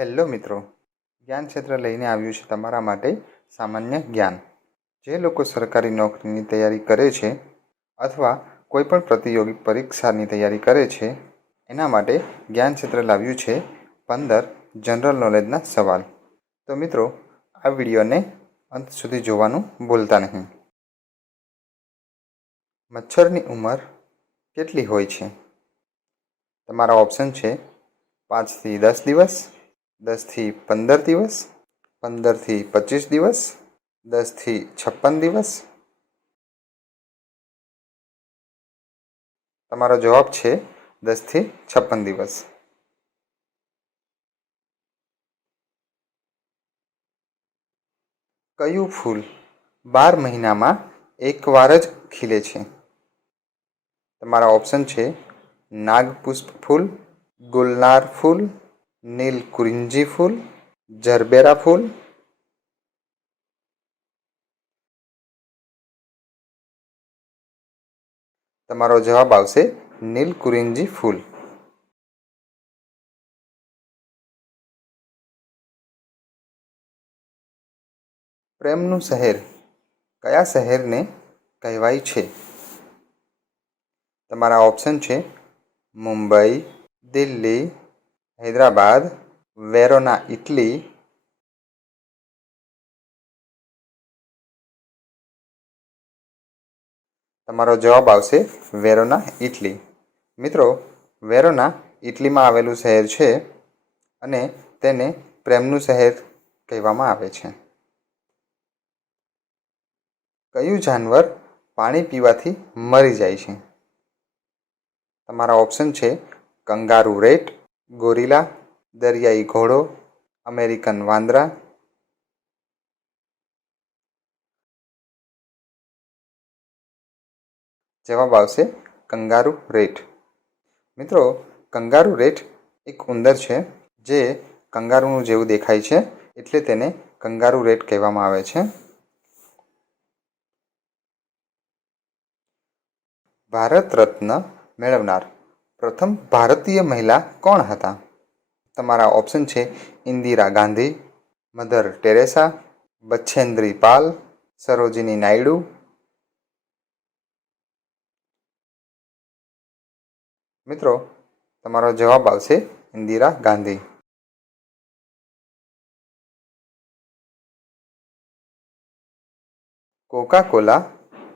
Hello મિત્રો, જ્ઞાન ક્ષેત્ર લઈને આવ્યું છે તમારા માટે સામાન્ય જ્ઞાન. જે લોકો સરકારી નોકરીની તૈયારી કરે છે અથવા કોઈપણ પ્રતિયોગી પરીક્ષાની તૈયારી કરે છે એના માટે જ્ઞાન ક્ષેત્ર લાવ્યું છે 15 જનરલ નોલેજના સવાલ. તો મિત્રો, આ વિડીયોને અંત સુધી જોવાનું ભૂલતા નહીં. મચ્છરની ઉંમર કેટલી હોય છે? તમારા ઓપ્શન છે 5 થી 10 દિવસ, 10 થી 15 દિવસ, 15 થી 25 દિવસ, 10 થી 56 દિવસ. તમારો જવાબ છે 10 થી 56 દિવસ. કયું ફૂલ 12 મહિનામાં એકવાર જ ખીલે છે? તમારા ઓપ્શન છે નાગપુષ્પ ફૂલ, ગુલનાર ફૂલ, નીલકુંજી ફૂલ, જરબેરા ફૂલ. તમારો જવાબ આવશે નીલકુંજી ફૂલ. પ્રેમનું શહેર કયા શહેરને કહેવાય છે? તમારા ઓપ્શન છે મુંબઈ, દિલ્હી, હૈદરાબાદ, વેરોના, ઇટલી. તમારો જવાબ આવશે વેરોના, ઇટલી. મિત્રો, વેરોના ઇટલીમાં આવેલું શહેર છે અને તેને પ્રેમનું શહેર કહેવામાં આવે છે. કયું જાનવર પાણી પીવાથી મરી જાય છે? તમારા ઓપ્શન છે કંગારૂ રેટ, ગોરિલા, દરિયાઈ ઘોડો, અમેરિકન વાંદરા. જવાબ આવશે કંગારૂ રેટ. મિત્રો, કંગારૂ રેટ એક ઉંદર છે જે કંગારૂનું જેવું દેખાય છે, એટલે તેને કંગારૂ રેટ કહેવામાં આવે છે. ભારત રત્ન મેળવનાર પ્રથમ ભારતીય મહિલા કોણ હતા? તમારા ઓપ્શન છે ઇન્દિરા ગાંધી, મધર ટેરેસા, બછેન્દ્રી પાલ, સરોજિની નાયડુ. મિત્રો, તમારો જવાબ આવશે ઇન્દિરા ગાંધી. કોકા કોલા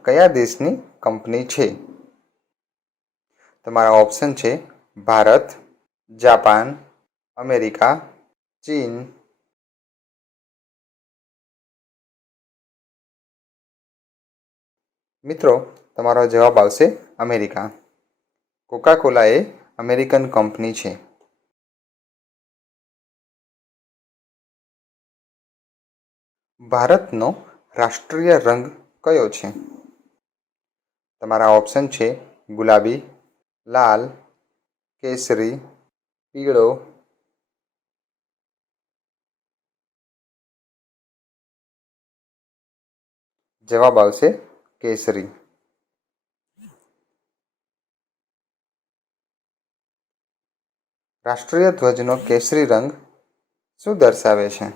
કયા દેશની કંપની છે? તમારા ઓપ્શન છે ભારત, જાપાન, અમેરિકા, ચીન. મિત્રો, તમારો જવાબ આવશે અમેરિકા. કોકા કોલા એ અમેરિકન કંપની છે. ભારતનો રાષ્ટ્રીય રંગ કયો છે? તમારા ઓપ્શન છે ગુલાબી, લાલ, કેસરી, પીળો. જવાબ આવશે કેસરી. રાષ્ટ્રીય ધ્વજનો કેસરી રંગ શું દર્શાવે છે?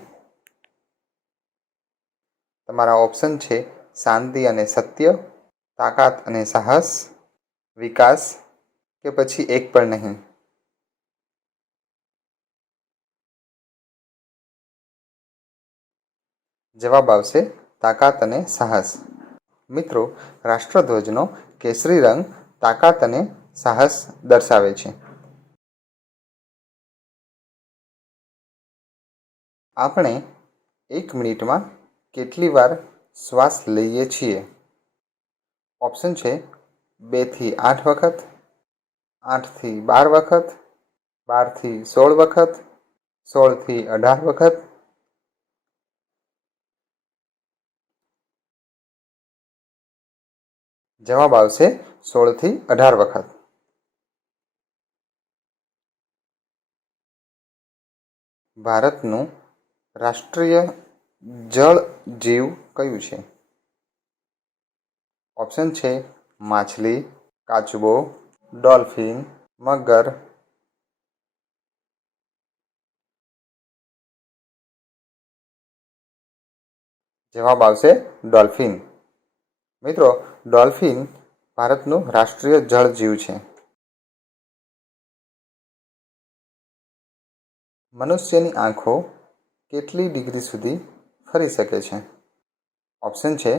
તમારા ઓપ્શન છે શાંતિ અને સત્ય, તાકાત અને સાહસ, વિકાસ કે પછી એક પણ નહીં. જવાબ આવશે તાકાત અને સાહસ. મિત્રો, રાષ્ટ્રધ્વજનો કેસરી રંગ તાકાત અને સાહસ દર્શાવે છે. આપણે 1 મિનિટમાં કેટલી વાર શ્વાસ લઈએ છીએ? ઓપ્શન છે 2 થી 8 વખત, 8 થી 12 વખત, 12 થી 16 વખત, 16 થી 18 વખત. જવાબ આવશે 16 થી 18 વખત. ભારતનું રાષ્ટ્રીય જળ જીવ કયું છે? ઓપ્શન છે માછલી, કાચબો, ડોલ્ફિન, મગર. જવાબ આવશે ડોલ્ફિન. મિત્રો, ડોલ્ફિન ભારતનું રાષ્ટ્રીય જળજીવ છે. મનુષ્યની આંખો કેટલી ડિગ્રી સુધી ફરી શકે છે? ઓપ્શન છે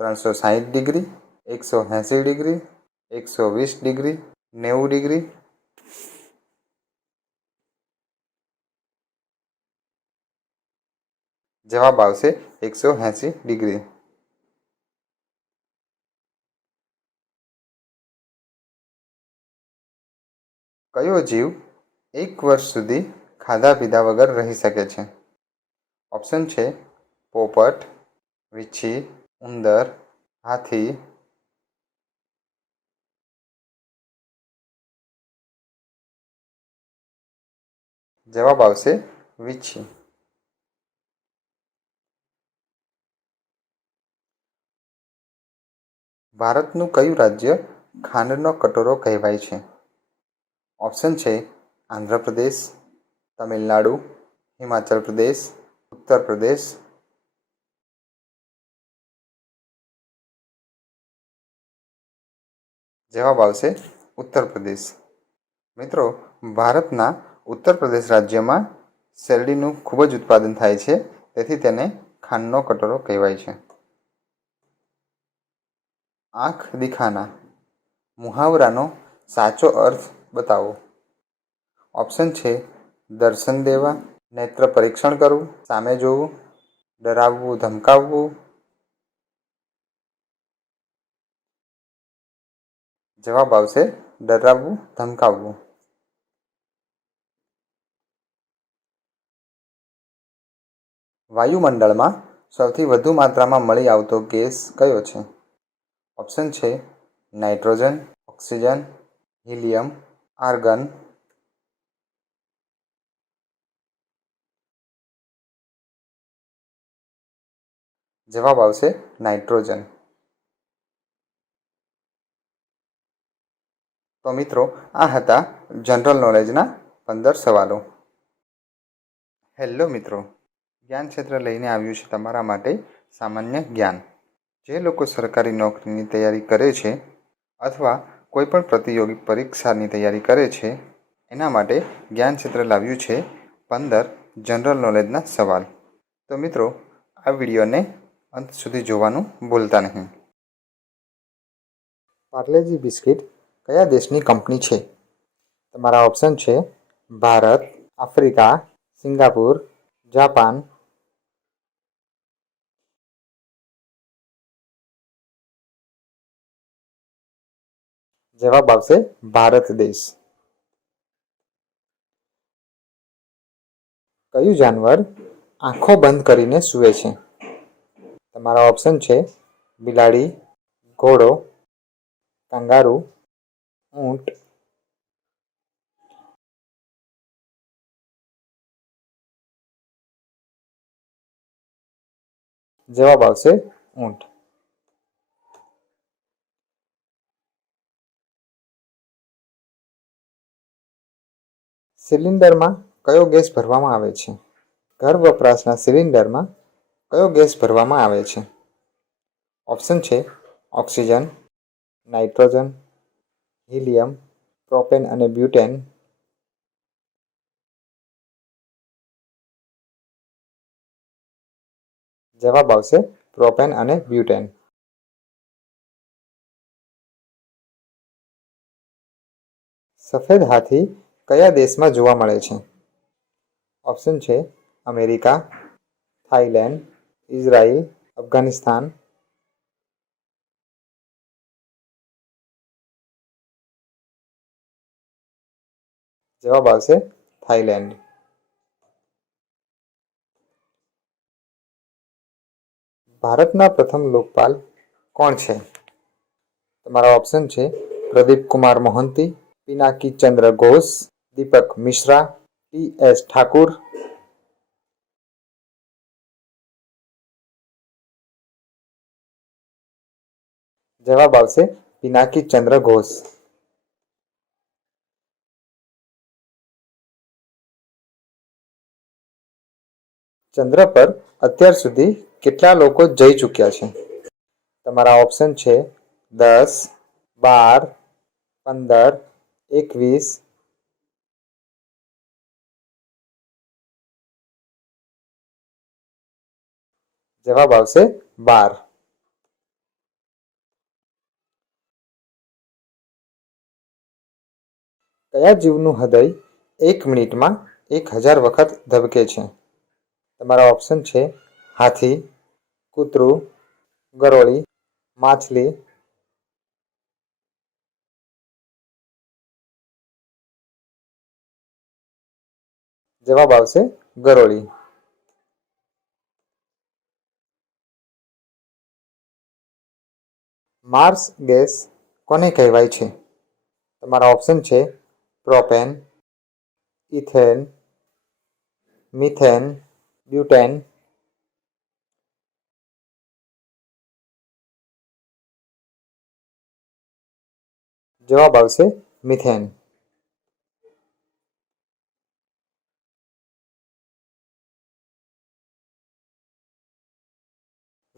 360 ડિગ્રી, 180 ડિગ્રી, 120 ડિગ્રી, 90 ડિગ્રી. જવાબ આવશે 180 ડિગ્રી. કયો જીવ 1 વર્ષ સુધી ખાધા પીધા વગર રહી શકે છે? ઓપ્શન છે પોપટ, વીંછી, ઉંદર, હાથી. જવાબ આવશે વીંછી. ભારતનું કયું રાજ્ય ખાંડનો કટોરો કહેવાય છે? ઓપ્શન છે આંધ્રપ્રદેશ, તમિલનાડુ, હિમાચલ પ્રદેશ, ઉત્તર પ્રદેશ. જવાબ આવશે ઉત્તર પ્રદેશ. મિત્રો, ભારતના ઉત્તર પ્રદેશ રાજ્યમાં શેરડીનું ખૂબ જ ઉત્પાદન થાય છે, તેથી તેને ખાંડનો કટોરો કહેવાય છે. આંખ દિખાના મુહાવરાનો સાચો અર્થ બતાવો. ઓપ્શન છે દર્શન દેવા, નેત્ર પરીક્ષણ કરવું, સામે જોવું, ડરાવવું ધમકાવવું. જવાબ આવશે ડરાવવું ધમકાવવું. વાયુમંડળમાં સૌથી વધુ માત્રામાં મળી આવતો ગેસ કયો છે? ઓપ્શન છે નાઇટ્રોજન, ઓક્સિજન, હિલિયમ, આર્ગન. જવાબ આવશે નાઇટ્રોજન. તો મિત્રો, આ હતા જનરલ નોલેજના 15 સવાલો. હેલો મિત્રો, જ્ઞાન ક્ષેત્ર લઈને આવ્યું છે તમારા માટે સામાન્ય જ્ઞાન. જે લોકો સરકારી નોકરીની તૈયારી કરે છે અથવા કોઈપણ પ્રતિયોગી પરીક્ષાની તૈયારી કરે છે, એના માટે જ્ઞાન ક્ષેત્ર લાવ્યું છે 15 જનરલ નોલેજના સવાલ. તો મિત્રો, આ વિડીયોને અંત સુધી જોવાનું ભૂલતા નહીં. પાર્લેજી બિસ્કિટ કયા દેશની કંપની છે? તમારા ઓપ્શન છે ભારત, આફ્રિકા, સિંગાપુર, જાપાન. જવાબ આવશે ભારત દેશ. કયું જાનવર આંખો બંધ કરીને સૂવે છે? તમારા ઓપ્શન છે બિલાડી, ઘોડો, કાંગારૂ, ઊંટ. જવાબ આવશે ઊંટ. સિલિન્ડરમાં કયો ગેસ ભરવામાં આવે છે? ઘર વપરાશના સિલિન્ડરમાં કયો ગેસ ભરવામાં આવે છે? ઓપ્શન છે ઓક્સિજન, નાઇટ્રોજન, હિલિયમ, પ્રોપેન અને બ્યુટેન. જવાબ આવશે પ્રોપેન અને બ્યુટેન. સફેદ હાથી કયા દેશમાં જોવા મળે છે? ઓપ્શન છે અમેરિકા, થાઈલેન્ડ, ઇઝરાયલ, અફઘાનિસ્તાન. જવાબ આવશે થાઈલેન્ડ. ભારતના પ્રથમ લોકપાલ કોણ છે? તમારા ઓપ્શન છે પ્રદીપ કુમાર મોહંતી, પિનાકી ચંદ્ર ઘોષ, દીપક મિશ્રા, ટી.એસ. ઠાકુર. જવાબ આવશે પિનાકી ચંદ્ર ઘોષ. ચંદ્ર પર અત્યાર સુધી કેટલા લોકો જઈ ચૂક્યા છે? તમારા ઓપ્શન છે 10, 12, 15, 21. જવાબ આવશે 12. કયા જીવનું હૃદય 1 મિનિટમાં 1000 વખત ધબકે છે? તમારા ઓપ્શન છે હાથી, કૂતરું, ગરોળી, માછલી. જવાબ આવશે ગરોળી. માર્સ ગેસ કોને કહેવાય છે? તમારા ઓપ્શન છે પ્રોપેન, ઇથેન, મિથેન, બ્યુટેન. જવાબ આવશે મિથેન.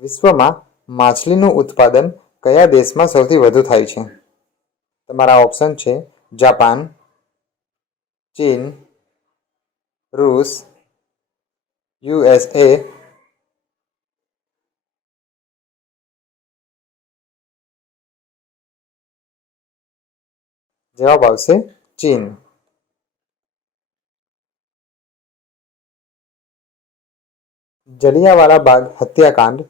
વિશ્વમાં માછલીનું ઉત્પાદન કયા દેશમાં સૌથી વધુ થાય છે? તમારા ઓપ્શન છે જાપાન, ચીન, રૂસ, USA. જવાબ આવશે ચીન. જલિયાવાલા બાગ હત્યાકાંડ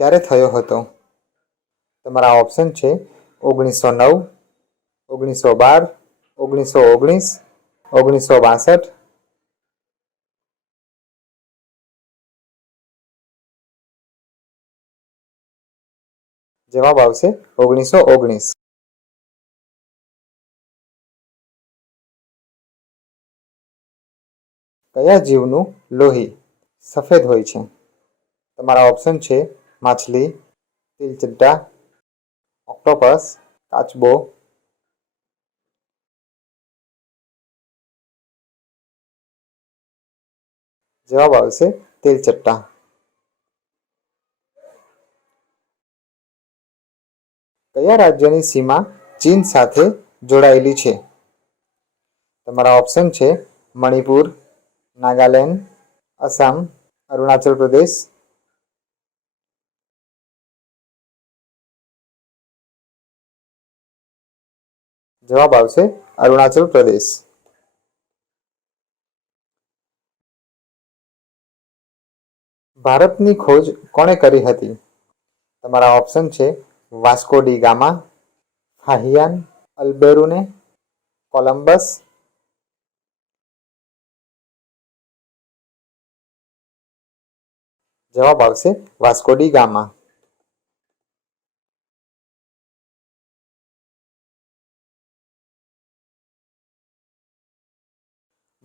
ક્યારે થયો હતો? તમારા ઓપ્શન છે 1909, 1912, 1919, 1962. જવાબ આવશે 1919. કયા જીવનું લોહી સફેદ હોય છે? તમારા ઓપ્શન છે માછલી, તિલચટ્ટા, ઓક્ટોપસ, કાચબો. જવાબ આવશે તિલચટ્ટા. કયા રાજ્યની સીમા ચીન સાથે જોડાયેલી છે? તમારા ઓપ્શન છે મણિપુર, નાગાલેન્ડ, આસામ, અરુણાચલ પ્રદેશ. જવાબ આવશે અરુણાચલ પ્રદેશ. ભારતની ખોજ કોણે કરી હતી? તમારા ઓપ્શન છે વાસ્કો ડી ગામા, હાહિયાન અલ્બેરુને, કોલંબસ. જવાબ આવશે વાસ્કો ડી ગામા.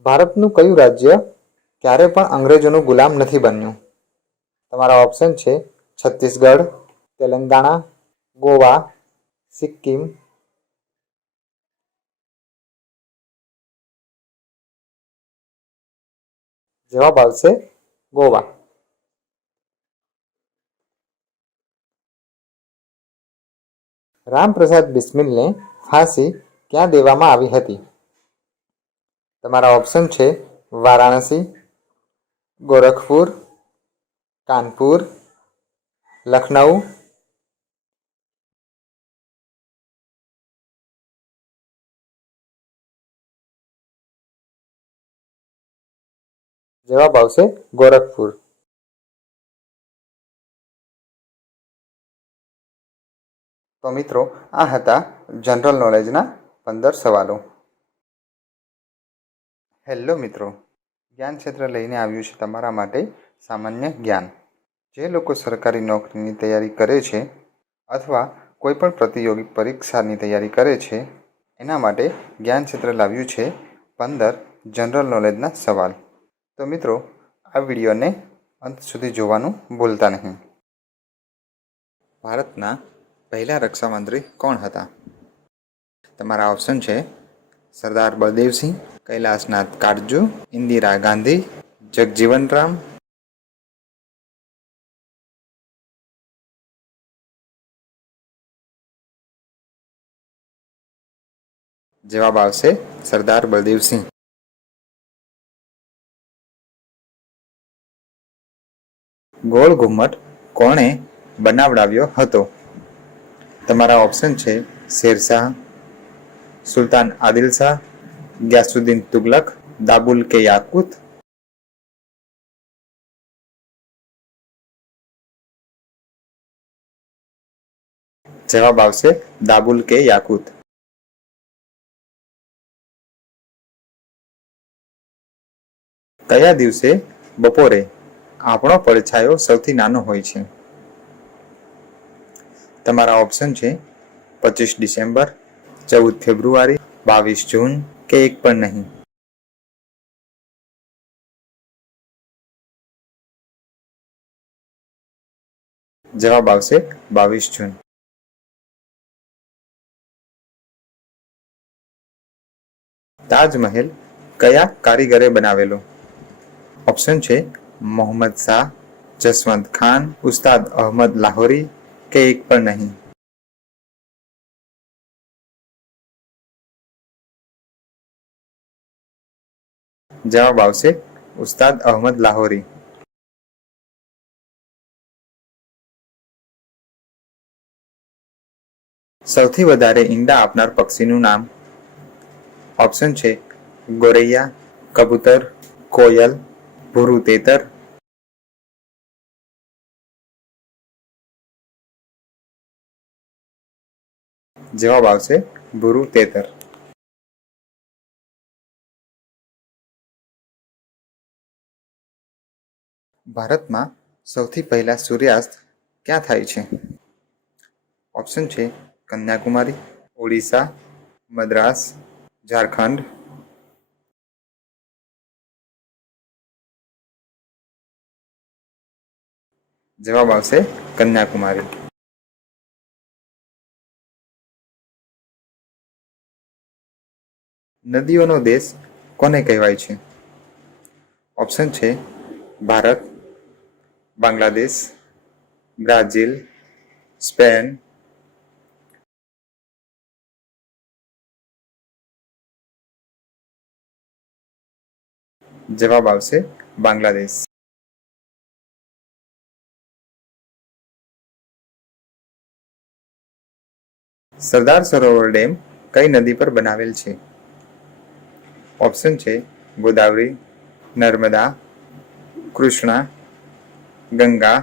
ભારતનું કયું રાજ્ય ક્યારે પણ અંગ્રેજોનું ગુલામ નથી બન્યું? તમારા ઓપ્શન છે છત્તીસગઢ, તેલંગાણા, ગોવા, સિક્કિમ. જવાબ આવશે ગોવા. રામપ્રસાદ બિસ્મિલને ફાંસી ક્યાં દેવામાં આવી હતી? તમારા ઓપ્શન છે વારાણસી, ગોરખપુર, કાનપુર, લખનઉ. જવાબ આવશે ગોરખપુર. તો મિત્રો, આ હતા જનરલ નોલેજના 15 સવાલો. હેલો મિત્રો, જ્ઞાન ક્ષેત્ર લઈને આવ્યું છે તમારા માટે સામાન્ય જ્ઞાન. જે લોકો સરકારી નોકરીની તૈયારી કરે છે અથવા કોઈપણ પ્રતિયોગી પરીક્ષાની તૈયારી કરે છે એના માટે જ્ઞાન ક્ષેત્ર લાવ્યું છે 15 જનરલ નોલેજના સવાલ. તો મિત્રો, આ વિડીયોને અંત સુધી જોવાનું ભૂલતા નહીં. ભારતના પહેલા રક્ષામંત્રી કોણ હતા? તમારા ઓપ્શન છે સરદાર બળદેવસિંહ, કૈલાસનાથ કાટજુ, ઇન્દિરા ગાંધી, જગજીવન રામ. જવાબ આવશે સરદાર બલદેવસિંહ. ગોળ ઘુમ્મટ કોણે બનાવડાવ્યો હતો? તમારા ઓપ્શન છે શેરશાહ, સુલતાન આદિલ શાહ, ગ્યાસુદ્દીન તુગલક, દાબુલ કે યાકૂત. જવાબ આવશે દાબુલ કે યાકૂત. કયા દિવસે બપોરે આપણો પડછાયો સૌથી નાનો હોય છે? તમારા ઓપ્શન છે 25 ડિસેમ્બર, 14 ફેબ્રુઆરી, 22 જૂન કે એક પણ નહીં. જવાબ આવશે 22 જૂન. તાજમહેલ કયા કારીગરે બનાવેલો? ઓપ્શન છે મોહમ્મદ શાહ, જસવંત ખાન, ઉસ્તાદ અહમદ લાહોરી કે એક પણ નહીં. જવાબ આવશે ઉસ્તાદ અહમદ લાહોરી. સૌથી વધારે ઈંડા આપનાર પક્ષીનું નામ? ઓપ્શન છે ગોરૈયા, કબૂતર, કોયલ, ભૂરું તેતર. જવાબ આવશે ભૂરું તેતર. ભારતમાં સૌથી પહેલા સૂર્યાસ્ત ક્યાં થાય છે? ઓપ્શન છે કન્યાકુમારી, ઓડિશા, મદ્રાસ, ઝારખંડ. જવાબ આવશે કન્યાકુમારી. નદીઓનો દેશ કોને કહેવાય છે? ઓપ્શન છે ભારત, બાંગ્લાદેશ, બ્રાઝિલ, સ્પેન. જવાબ આવશે બાંગ્લાદેશ. સરદાર સરોવર ડેમ કઈ નદી પર બનાવેલ છે? ઓપ્શન છે ગોદાવરી, નર્મદા, કૃષ્ણા, ગંગા.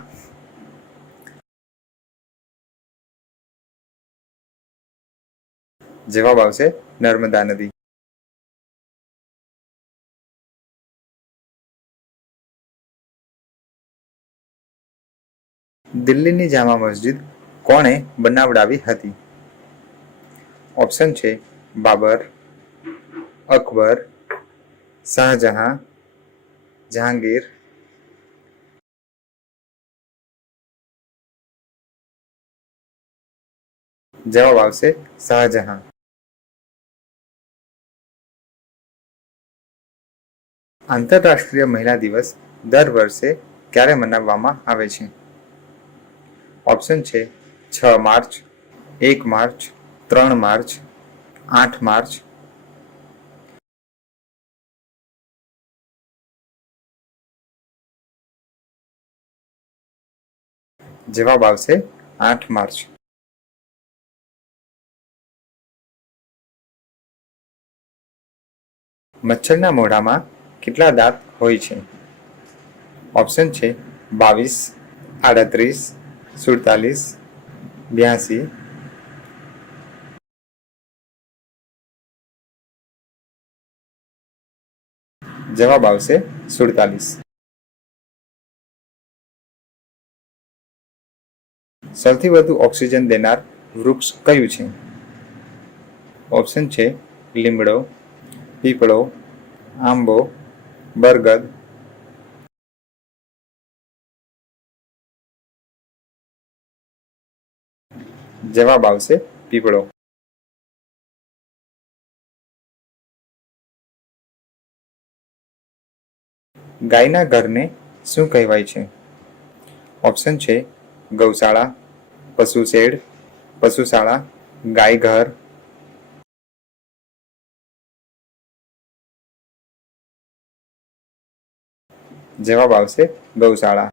જવાબ આવશે નર્મદા નદી. દિલ્હીની જામા મસ્જિદ કોણે બનાવડાવી હતી? ઓપ્શન છે બાબર, અકબર, શાહજહાં, જહાંગીર. જવાબ આવશે શાહજહાં. આંતરરાષ્ટ્રીય મહિલા દિવસ દર વર્ષે ક્યારે મનાવવામાં આવે છે? ઓપ્શન છે 6 માર્ચ, 1 માર્ચ, 3 માર્ચ, 8 માર્ચ. જવાબ આવશે 8 માર્ચ. મચ્છરના મોઢામાં કેટલા દાંત હોય છે? ઓપ્શન છે 22, 38, 47, 82. જવાબ આવશે 47. સૌથી વધુ ઓક્સિજન દેનાર વૃક્ષ કયું છે? ઓપ્શન છે લીમડો, પીપળો, આંબો, બરગદ. જવાબ આવશે પીપળો. ગાયના ઘરને શું કહેવાય છે? ઓપ્શન છે ગૌશાળા, પશુ શેડ, પશુશાળા, ગાય ઘર. જવાબ આવશે ગૌશાળા.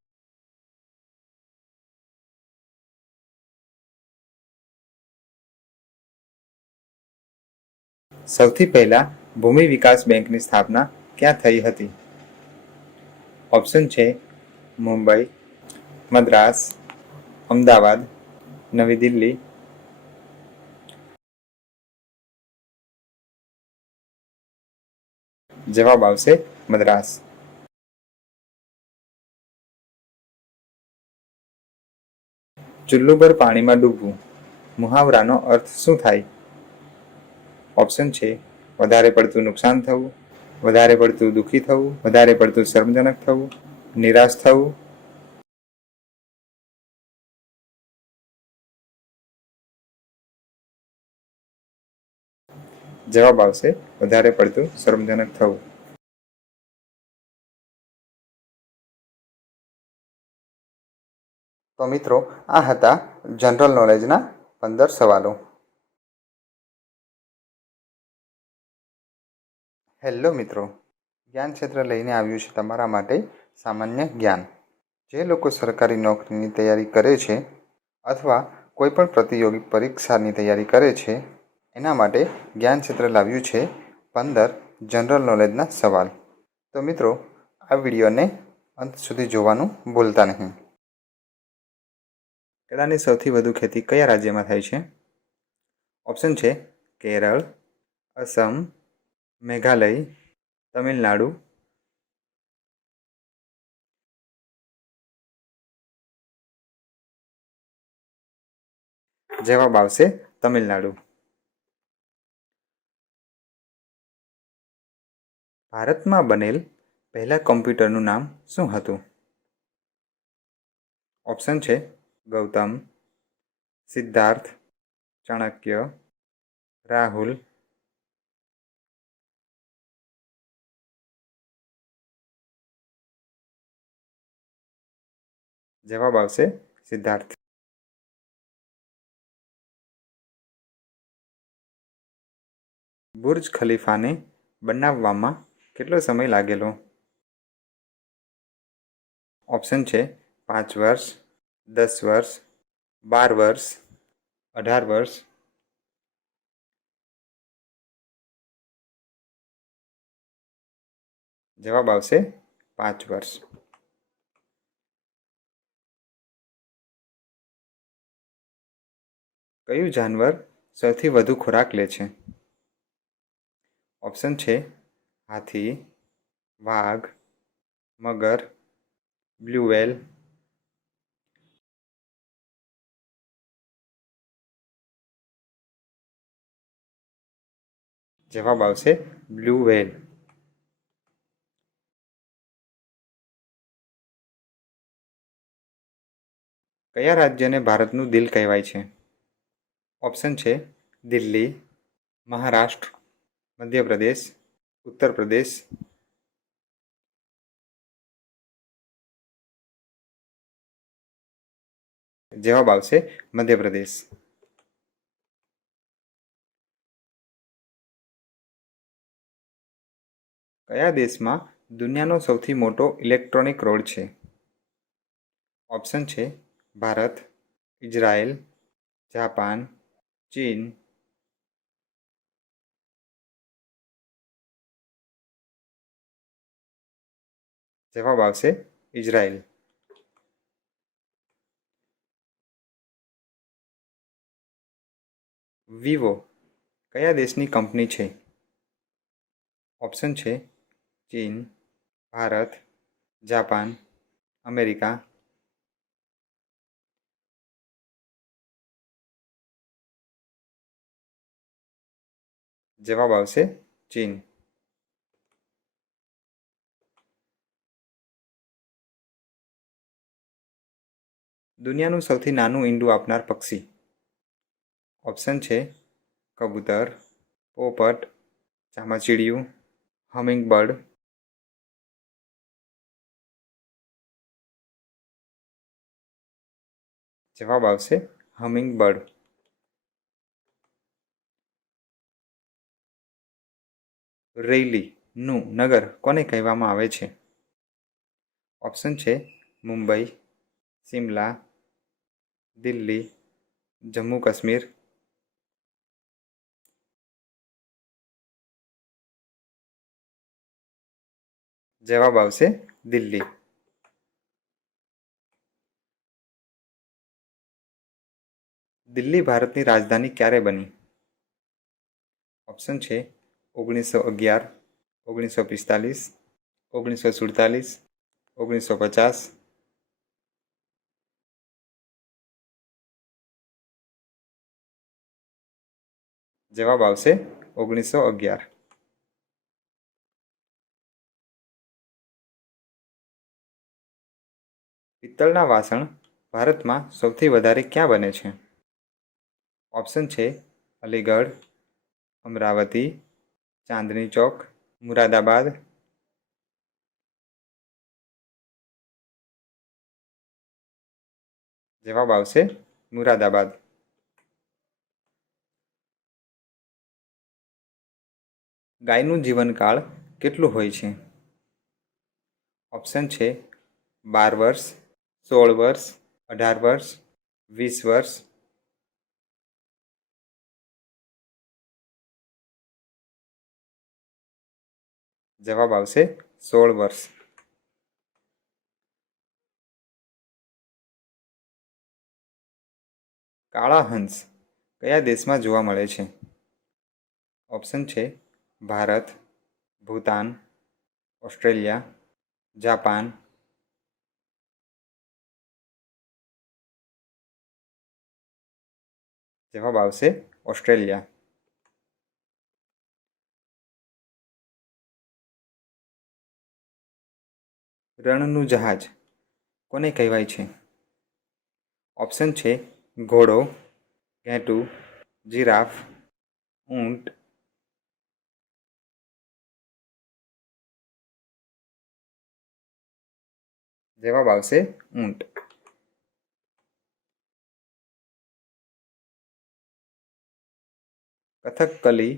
સૌથી પહેલા ભૂમિ વિકાસ બેંકની સ્થાપના ક્યાં થઈ હતી? ઓપ્શન છે મુંબઈ, મદ્રાસ, અમદાવાદ, નવી દિલ્હી. જવાબ આવશે મદ્રાસ. ચુલ્લુ પર પાણીમાં ડૂબવું મુહાવરાનો અર્થ શું થાય? ઓપ્શન છે વધારે પડતું નુકસાન થવું, વધારે પડતું દુઃખી થવું, વધારે પડતું શર્મજનક થવું, નિરાશ થવું. જવાબ આવશે વધારે પડતું શર્મજનક થવું. તો મિત્રો, આ હતા જનરલ નોલેજના 15 સવાલો. હેલો મિત્રો, જ્ઞાન ક્ષેત્ર લઈને આવ્યું છે તમારા માટે સામાન્ય જ્ઞાન. જે લોકો સરકારી નોકરીની તૈયારી કરે છે અથવા કોઈ પણ પ્રતિયોગી પરીક્ષાની તૈયારી કરે છે એના માટે જ્ઞાન ક્ષેત્ર લાવ્યું છે 15 જનરલ નોલેજના સવાલ. તો મિત્રો, આ વિડીયોને અંત સુધી જોવાનું ભૂલતા નહીં. કેળાની સૌથી વધુ ખેતી કયા રાજ્યમાં થાય છે? ઓપ્શન છે કેરળ, અસમ, મેઘાલય, તમિલનાડુ. જવાબ આવશે તમિલનાડુ. ભારતમાં બનેલ પહેલા કમ્પ્યુટરનું નામ શું હતું? ઓપ્શન છે ગૌતમ, સિદ્ધાર્થ, ચાણક્ય, રાહુલ. જવાબ આવશે સિદ્ધાર્થ. બુર્જ ખલીફાને બનાવવામાં કેટલો સમય લાગેલો? ઓપ્શન છે 5 વર્ષ, 10 વર્ષ, 12 વર્ષ, 18 વર્ષ. જવાબ આવશે 5 વર્ષ. કયું જાનવર સૌથી વધુ ખોરાક લે છે? ઓપ્શન છે હાથી, વાઘ, મગર, બ્લુ વ્હેલ. જવાબ આવશે બ્લુ વ્હેલ. કયા રાજ્યને ભારતનું દિલ કહેવાય છે? ઓપ્શન છે દિલ્હી, મહારાષ્ટ્ર, મધ્યપ્રદેશ, ઉત્તર પ્રદેશ. જવાબ આવશે મધ્યપ્રદેશ. કયા દેશમાં દુનિયાનો સૌથી મોટો ઇલેક્ટ્રોનિક રોડ છે? ઓપ્શન છે ભારત, ઇઝરાયલ, જાપાન, ચીન. જવાબ આવશે ઇઝરાયલ. વિવો કયા દેશની કંપની છે? ઓપ્શન છે ચીન, ભારત, જાપાન, અમેરિકા. જવાબ આવશે ચીન. દુનિયાનું સૌથી નાનું ઈંડું આપનાર પક્ષી? ઓપ્શન છે કબૂતર, પોપટ, ચામાચીડિયું, હમિંગ બર્ડ. જવાબ આવશે હમિંગ બર્ડ. રેલી નું નગર કોને કહેવામાં આવે છે? ઓપ્શન છે મુંબઈ, શિમલા, દિલ્હી, જમ્મુ કાશ્મીર. જવાબ આવશે દિલ્હી. દિલ્હી ભારતની રાજધાની ક્યારે બની? ઓપ્શન છે 1911, 1945, 1947, 1950. જવાબ આવશે 1911. પિત્તળના વાસણ ભારતમાં સૌથી વધારે ક્યાં બને છે? ઓપ્શન છે અલીગઢ, અમરાવતી, ચાંદની ચોક, મુરાદાબાદ. જવાબ આવશે મુરાદાબાદ. ગાયનું જીવનકાળ કેટલું હોય છે? ઓપ્શન છે 12 વર્ષ, 16 વર્ષ, 18 વર્ષ, 20 વર્ષ. જવાબ આવશે 16 વર્ષ. કાળા હંસ કયા દેશમાં જોવા મળે છે? ઓપ્શન છે ભારત, ભૂતાન, ઓસ્ટ્રેલિયા, જાપાન. જવાબ આવશે ઓસ્ટ્રેલિયા. રણનું જહાજ કોને કહેવાય છે? ઓપ્શન છે ઘોડો, ઘેટું, જીરાફ, ઊંટ. જવાબ આવશે ઊંટ. કથકલી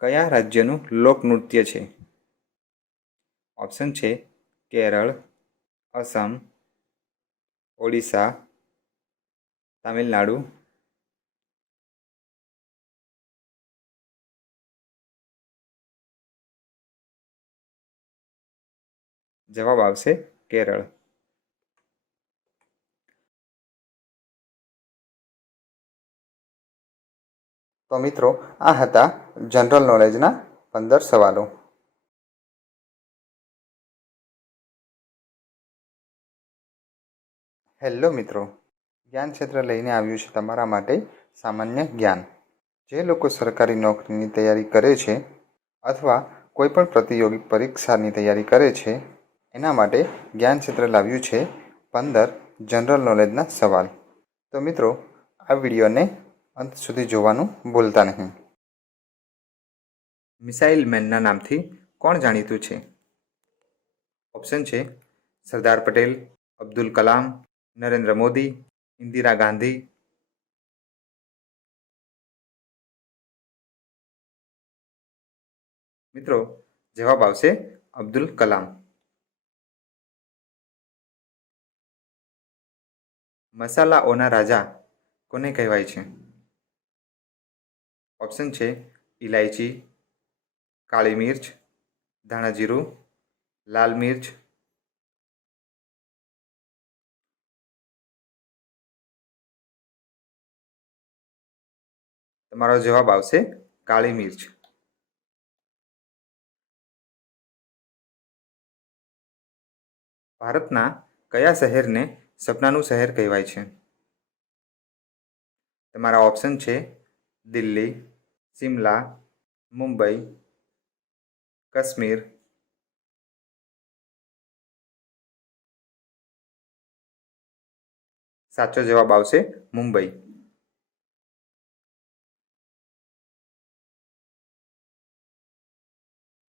કયા રાજ્યનું લોકનૃત્ય છે? ઓપ્શન છે કેરળ, અસમ, ઓડિશા, તામિલનાડુ. જવાબ આવશે કેરળ. તો મિત્રો, આ હતા જનરલ નોલેજના 15 સવાલો. હેલો મિત્રો, જ્ઞાન ક્ષેત્ર લઈને આવ્યું છે તમારા માટે સામાન્ય જ્ઞાન. જે લોકો સરકારી નોકરીની તૈયારી કરે છે અથવા કોઈપણ પ્રતિયોગિક પરીક્ષાની તૈયારી કરે છે એના માટે જ્ઞાન ક્ષેત્ર લાવ્યું છે 15 જનરલ નોલેજના સવાલ. તો મિત્રો, આ વિડીયોને અંત સુધી જોવાનું ભૂલતા નહીં. મિસાઇલ મેનના નામથી કોણ જાણીતું છે? ઓપ્શન છે સરદાર પટેલ, અબ્દુલ કલામ, નરેન્દ્ર મોદી, ઇન્દિરા ગાંધી. મિત્રો, જવાબ આવશે અબ્દુલ કલામ. મસાલાઓના રાજા કોને કહેવાય છે? ઓપ્શન છે ઇલાયચી, કાળી મિર્ચ, ધાણા જીરું, લાલ મિર્ચ. તમારો જવાબ આવશે કાળી મિર્ચ. ભારતના કયા શહેરને સપનાનું શહેર કહેવાય છે? તમારા ઓપ્શન છે દિલ્હી, શિમલા, મુંબઈ, કાશ્મીર. સાચો જવાબ આવશે મુંબઈ.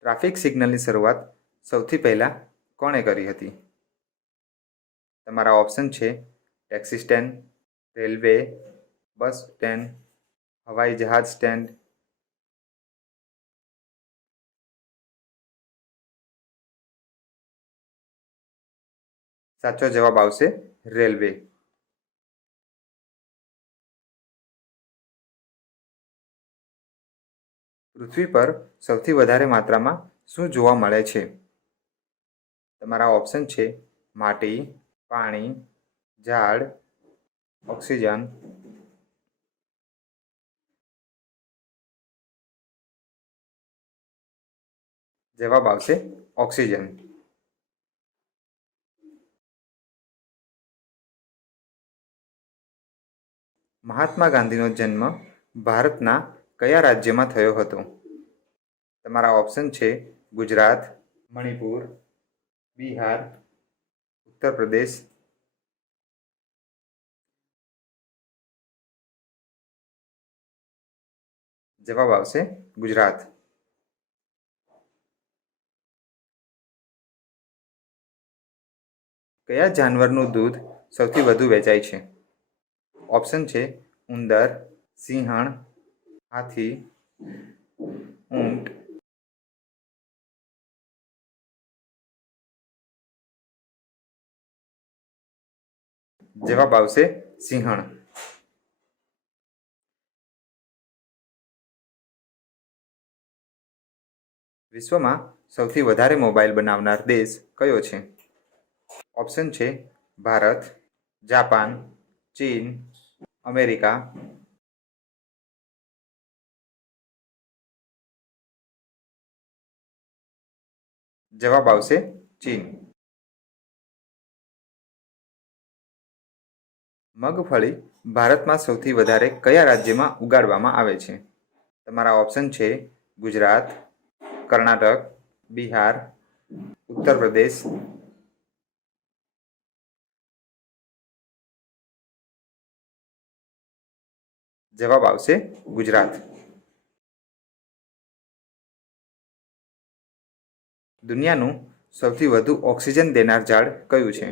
ટ્રાફિક સિગ્નલની શરૂઆત સૌથી પહેલાં કોણે કરી હતી? તમારા ઓપ્શન છે taxi stand, railway, bus stand, હવાઈ જહાજ સ્ટેન્ડ. સાચો જવાબ આવશે રેલવે. પૃથ્વી પર સૌથી વધારે માત્રામાં શું જોવા મળે છે? તમારા ઓપ્શન છે માટી, પાણી, ઝાડ, ઓક્સિજન. જવાબ આવશે ઓક્સિજન. મહાત્મા ગાંધીનો જન્મ ભારતના કયા રાજ્યમાં થયો હતો? તમારા ઓપ્શન છે ગુજરાત, મણિપુર, બિહાર, ઉત્તર પ્રદેશ. જવાબ આવશે ગુજરાત. કયા જાનવરનું દૂધ સૌથી વધુ વેચાય છે? ઓપ્શન છે ઉંદર, સિંહણ, હાથી, ઊંટ. જવાબ આવશે સિંહણ. વિશ્વમાં સૌથી વધારે મોબાઈલ બનાવનાર દેશ કયો છે? ઓપ્શન છે ભારત, જાપાન, ચીન, અમેરિકા. જવાબ આવશે ચીન. મગફળી ભારતમાં સૌથી વધારે કયા રાજ્યમાં ઉગાડવામાં આવે છે? તમારા ઓપ્શન છે ગુજરાત, કર્ણાટક, બિહાર, ઉત્તર પ્રદેશ. જવાબ આવશે ગુજરાત. દુનિયાનું સૌથી વધુ ઓક્સિજન દેનાર ઝાડ કયું છે?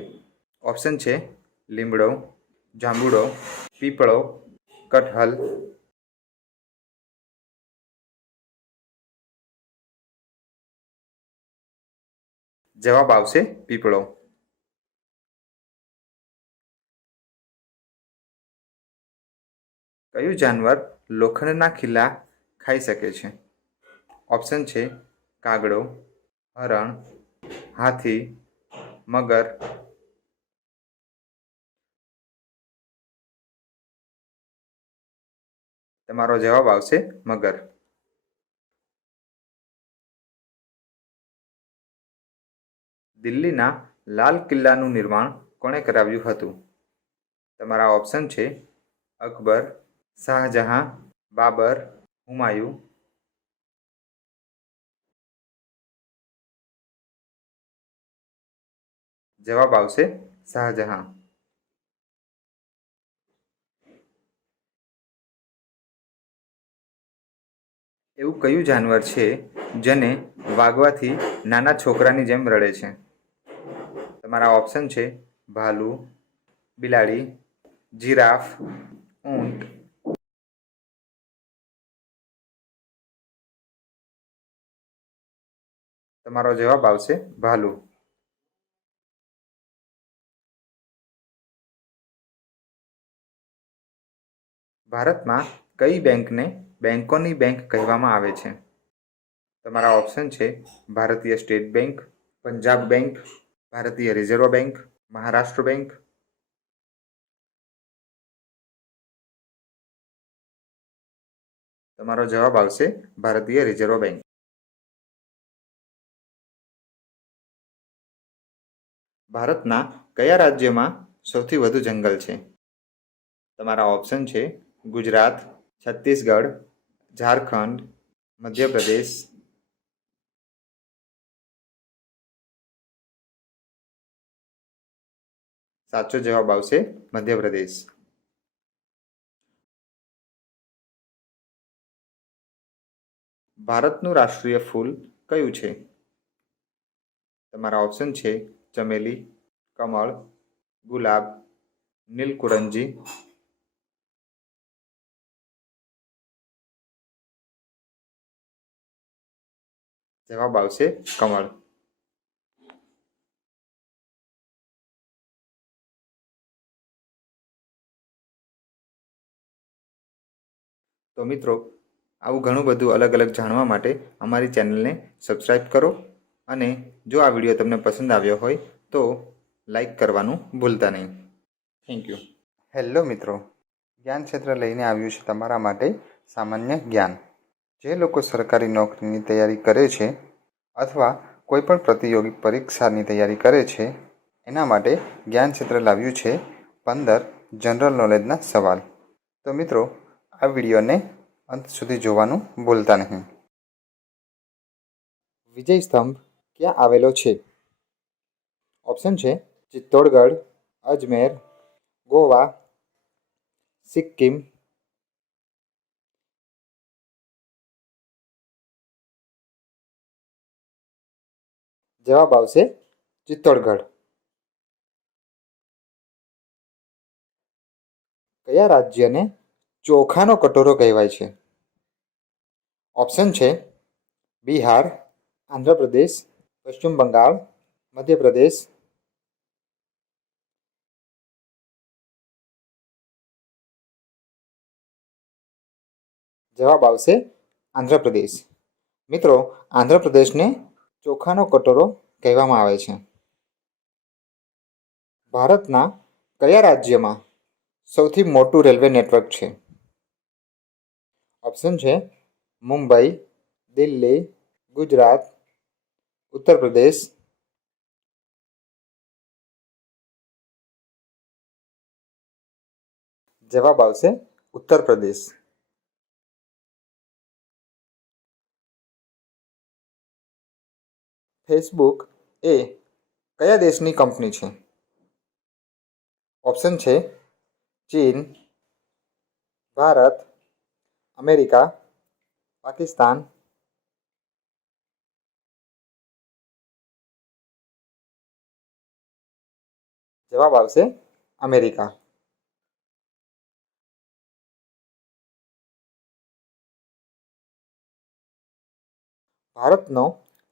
ઓપ્શન છે લીમડો, જાંબુડો, પીપળો, કટહલ. જવાબ આવશે પીપળો. કયું જાનવર લોખંડના ખીલા ખાઈ શકે છે? ઓપ્શન છે કાગડો, હરણ, હાથી, મગર. તમારો જવાબ આવશે મગર. દિલ્હીના લાલ કિલ્લાનું નિર્માણ કોણે કરાવ્યું હતું? તમારા ઓપ્શન છે અકબર, શાહજહાં, બાબર, હુમાયું. જવાબ આવશે શાહજહાં. એવું કયું જાનવર છે જેને વાગવાથી નાના છોકરાની જેમ રડે છે? તમારા ઓપ્શન છે ભાલુ, બિલાડી, જીરાફ, ઊંટ. તમારો જવાબ આવશે ભાલુ. ભારતમાં કઈ બેંકને બેંકોની બેંક કહેવામાં આવે છે? તમારા ઓપ્શન છે ભારતીય સ્ટેટ બેંક, પંજાબ બેંક, ભારતીય રિઝર્વ બેંક, મહારાષ્ટ્ર બેંક. તમારો જવાબ આવશે ભારતીય રિઝર્વ બેંક. ભારતના કયા રાજ્યમાં સૌથી વધુ જંગલ છે? તમારા ઓપ્શન છે ગુજરાત, છત્તીસગઢ, ઝારખંડ, મધ્યપ્રદેશ. સાચો જવાબ આવશે મધ્યપ્રદેશ. ભારતનું રાષ્ટ્રીય ફૂલ કયું છે? તમારા ઓપ્શન છે ચમેલી, કમળ, ગુલાબ, નીલકુરંજી. જવાબ આવશે કમળ. તો મિત્રો, આવું ઘણું બધું અલગ અલગ જાણવા માટે અમારી ચેનલને સબસ્ક્રાઈબ કરો અને જો આ વિડીયો તમને પસંદ આવ્યો હોય તો લાઈક કરવાનું ભૂલતા નહીં. Thank you. હેલો મિત્રો, જ્ઞાન ક્ષેત્ર લઈને આવ્યું છે તમારા માટે સામાન્ય જ્ઞાન. જે લોકો સરકારી નોકરીની તૈયારી કરે છે અથવા કોઈપણ પ્રતિયોગી પરીક્ષાની તૈયારી કરે છે એના માટે જ્ઞાન ક્ષેત્ર લાવ્યું છે 15 જનરલ નોલેજના સવાલ. તો મિત્રો, આ વિડીયોને અંત સુધી જોવાનું ભૂલતા નહીં. વિજય સ્તંભ ક્યાં આવેલો છે? ઓપ્શન છે ચિત્તોડગઢ, અજમેર, ગોવા, સિક્કિમ. જવાબ આવશે ચિત્તોડગઢ. કયા રાજ્યને ચોખાનો કટોરો કહેવાય છે? ઓપ્શન છે બિહાર, આંધ્રપ્રદેશ, પશ્ચિમ બંગાળ, મધ્યપ્રદેશ. જવાબ આવશે આંધ્રપ્રદેશ. મિત્રો, આંધ્રપ્રદેશને ચોખાનો કટોરો કહેવામાં આવે છે. ભારતના કયા રાજ્યમાં સૌથી મોટું રેલવે નેટવર્ક છે? ઓપ્શન છે મુંબઈ, દિલ્હી, ગુજરાત, ઉત્તર પ્રદેશ. જવાબ આવશે ઉત્તર પ્રદેશ. ફેસબુક એ કયા દેશની કંપની છે? ઓપ્શન છે ચીન, ભારત, અમેરિકા, પાકિસ્તાન. જવાબ આવશે અમેરિકા. ભારતનો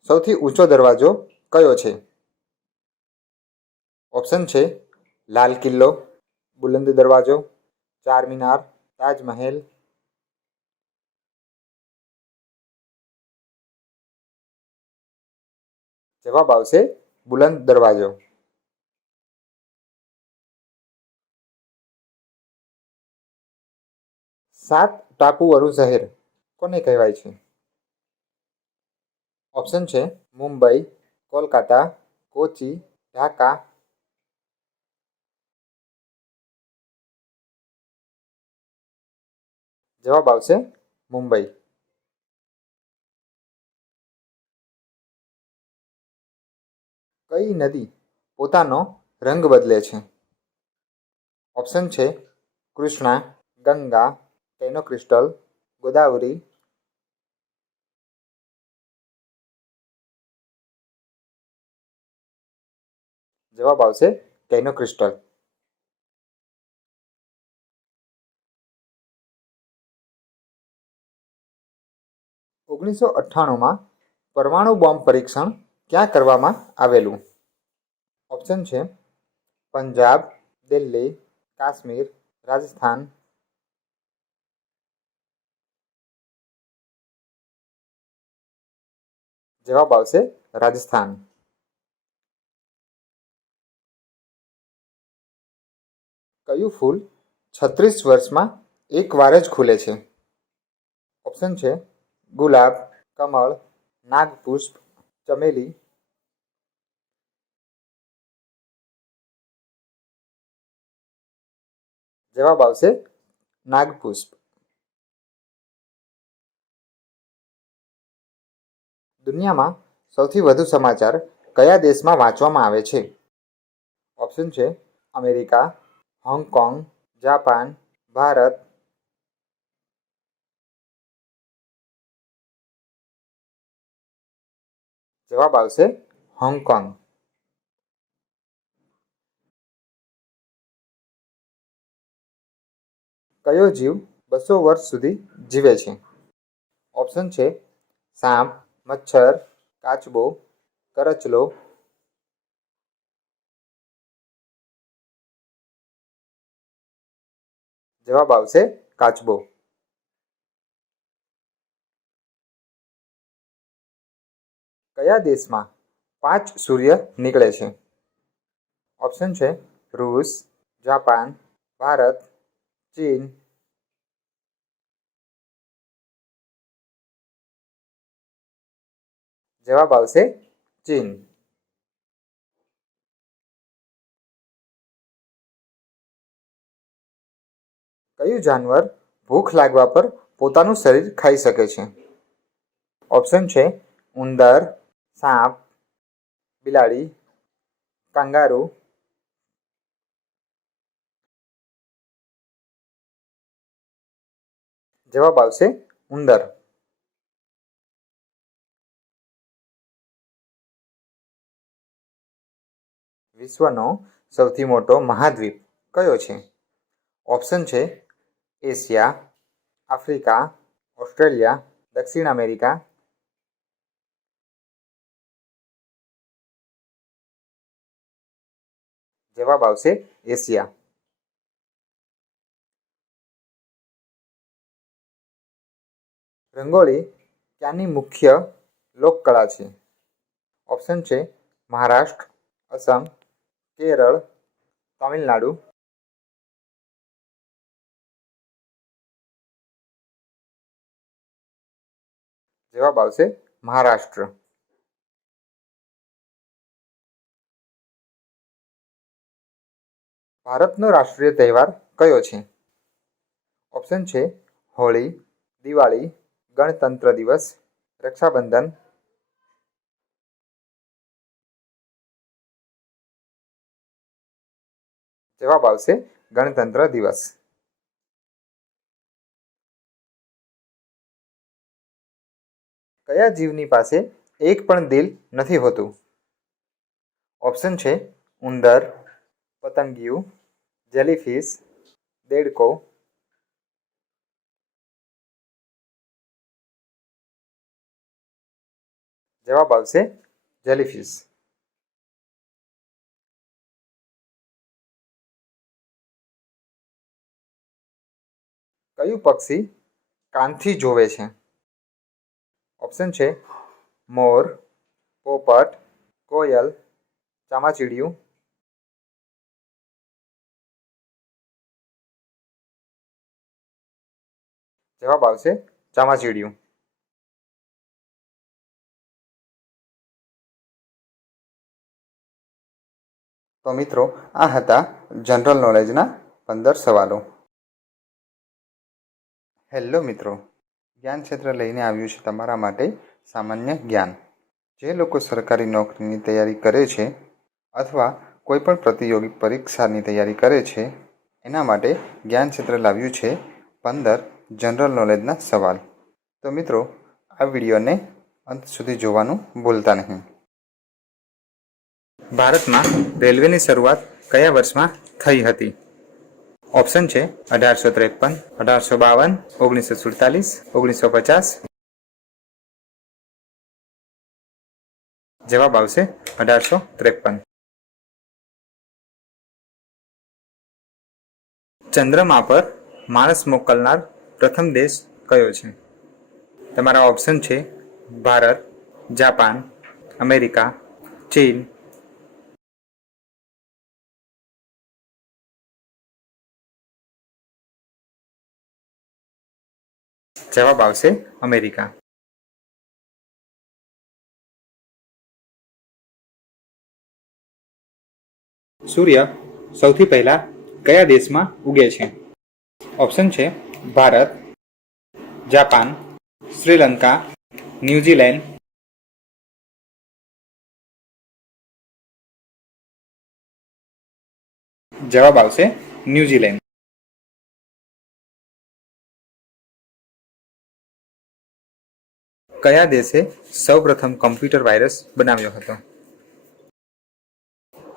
સૌથી ઊંચો દરવાજો કયો છે? ઓપ્શન છે લાલ કિલ્લો, બુલંદ દરવાજો, ચારમિનાર, તાજમહેલ. જવાબ આવશે બુલંદ દરવાજો. સાત ટાપુવાળું શહેર કોને કહેવાય છે? ઓપ્શન છે મુંબઈ, કોલકાતા, કોચી, ઢાકા. જવાબ આવશે મુંબઈ. કઈ નદી પોતાનો રંગ બદલે છે? ઓપ્શન છે કૃષ્ણા, ગંગા, કૈનો ક્રિસ્ટલ, ગોદાવરી. જવાબ આવશે કૈનો ક્રિસ્ટલ. ઓગણીસો 98માં પરમાણુ બોમ્બ પરીક્ષણ ક્યાં કરવામાં આવેલું? ઓપ્શન છે પંજાબ, દિલ્હી, કાશ્મીર, રાજસ્થાન. જવાબ આવશે રાજસ્થાન. કયું ફૂલ 36 વર્ષમાં એકવાર જ ખુલે છે? ઓપ્શન છે ગુલાબ, કમળ, નાગપુષ્પ, ચમેલી. જવાબ આવશે નાગપુષ્પ. દુનિયામાં સૌથી વધુ સમાચાર કયા દેશમાં વાંચવામાં આવે છે? ઓપ્શન છે અમેરિકા, હોંગકોંગ, જાપાન, ભારત. જવાબ આવશે હોંગકોંગ. કયો જીવ 200 વર્ષ સુધી જીવે છે? ઓપ્શન છે સાપ, મચ્છર, કાચબો, કરચલો. જવાબ આવશે કાચબો. કયા દેશમાં 5 સૂર્ય નીકળે છે? ઓપ્શન છે રૂસ, જાપાન, ભારત, ચીન. જવાબ આવશે ચીન. કયું જાનવર ભૂખ લાગવા પર પોતાનું શરીર ખાઈ શકે છે? ઓપ્શન છે ઉંદર, સાપ, બિલાડી, કાંગારૂ. જવાબ આવશે ઉંદર. વિશ્વનો સૌથી મોટો મહાદ્વીપ કયો છે? ઓપ્શન છે એશિયા, આફ્રિકા, ઓસ્ટ્રેલિયા, દક્ષિણ અમેરિકા. જવાબ આવશે એશિયા. રંગોળી ક્યાંની મુખ્ય લોકકળા છે? ઓપ્શન છે મહારાષ્ટ્ર, અસમ, કેરળ, તમિલનાડુ. જવાબ આવશે મહારાષ્ટ્ર. ભારતનો રાષ્ટ્રીય તહેવાર કયો છે? ઓપ્શન છે હોળી, દિવાળી, ગણતંત્ર દિવસ, રક્ષાબંધન. જવાબ આવશે ગણતંત્ર દિવસ. કયા જીવની પાસે એક પણ દિલ નથી હોતું? ઓપ્શન છે ઉંદર, પતંગિયું, જેલીફિશ, દેડકો. જવાબ આવશે જેલીફિશ. કયું પક્ષી કાનથી જોવે છે? ઓપ્શન છે મોર, પોપટ, કોયલ, ચામાચીડિયું. જવાબ આવશે ચામાચીડિયું. તો મિત્રો, આ હતા જનરલ નોલેજના 15 સવાલો. હેલો મિત્રો, જ્ઞાન ક્ષેત્ર લઈને આવ્યું છે તમારા માટે સામાન્ય જ્ઞાન. જે લોકો સરકારી નોકરીની તૈયારી કરે છે અથવા કોઈપણ પ્રતિયોગી પરીક્ષાની તૈયારી કરે છે એના માટે જ્ઞાન ક્ષેત્ર લાવ્યું છે 15 જનરલ નોલેજના સવાલ. તો મિત્રો, આ વિડીયોને અંત સુધી જોવાનું ભૂલતા નહીં. ભારતમાં રેલવેની શરૂઆત કયા વર્ષમાં થઈ હતી? ઓપ્શન છે 1853, 1852, 1947, 1950. જવાબ આવશે 1853. ચંદ્રમા પર માણસ મોકલનાર પ્રથમ દેશ કયો છે? તમારા ઓપ્શન છે ભારત, જાપાન, અમેરિકા, ચીન. જવાબ આવશે અમેરિકા. સૂર્ય સૌથી પહેલા કયા દેશમાં ઉગે છે? ઓપ્શન છે ભારત, જાપાન, શ્રીલંકા, ન્યૂઝીલેન્ડ. જવાબ આવશે ન્યૂઝીલેન્ડ. કયા દેશે સૌપ્રથમ કમ્પ્યુટર વાયરસ બનાવ્યો હતો?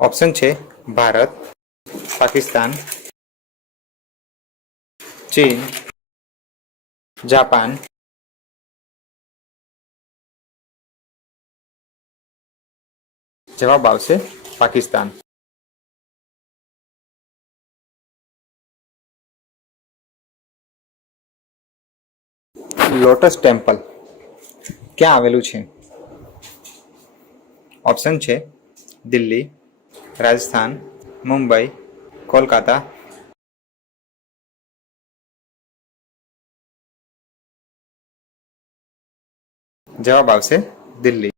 ઓપ્શન છે ભારત, પાકિસ્તાન, ચીન, જાપાન. જવાબ આવશે પાકિસ્તાન. લોટસ ટેમ્પલ ક્યાં આવેલું છે? ઓપ્શન છે દિલ્હી, રાજસ્થાન, મુંબઈ, કોલકાતા. જવાબ આવશે દિલ્હી.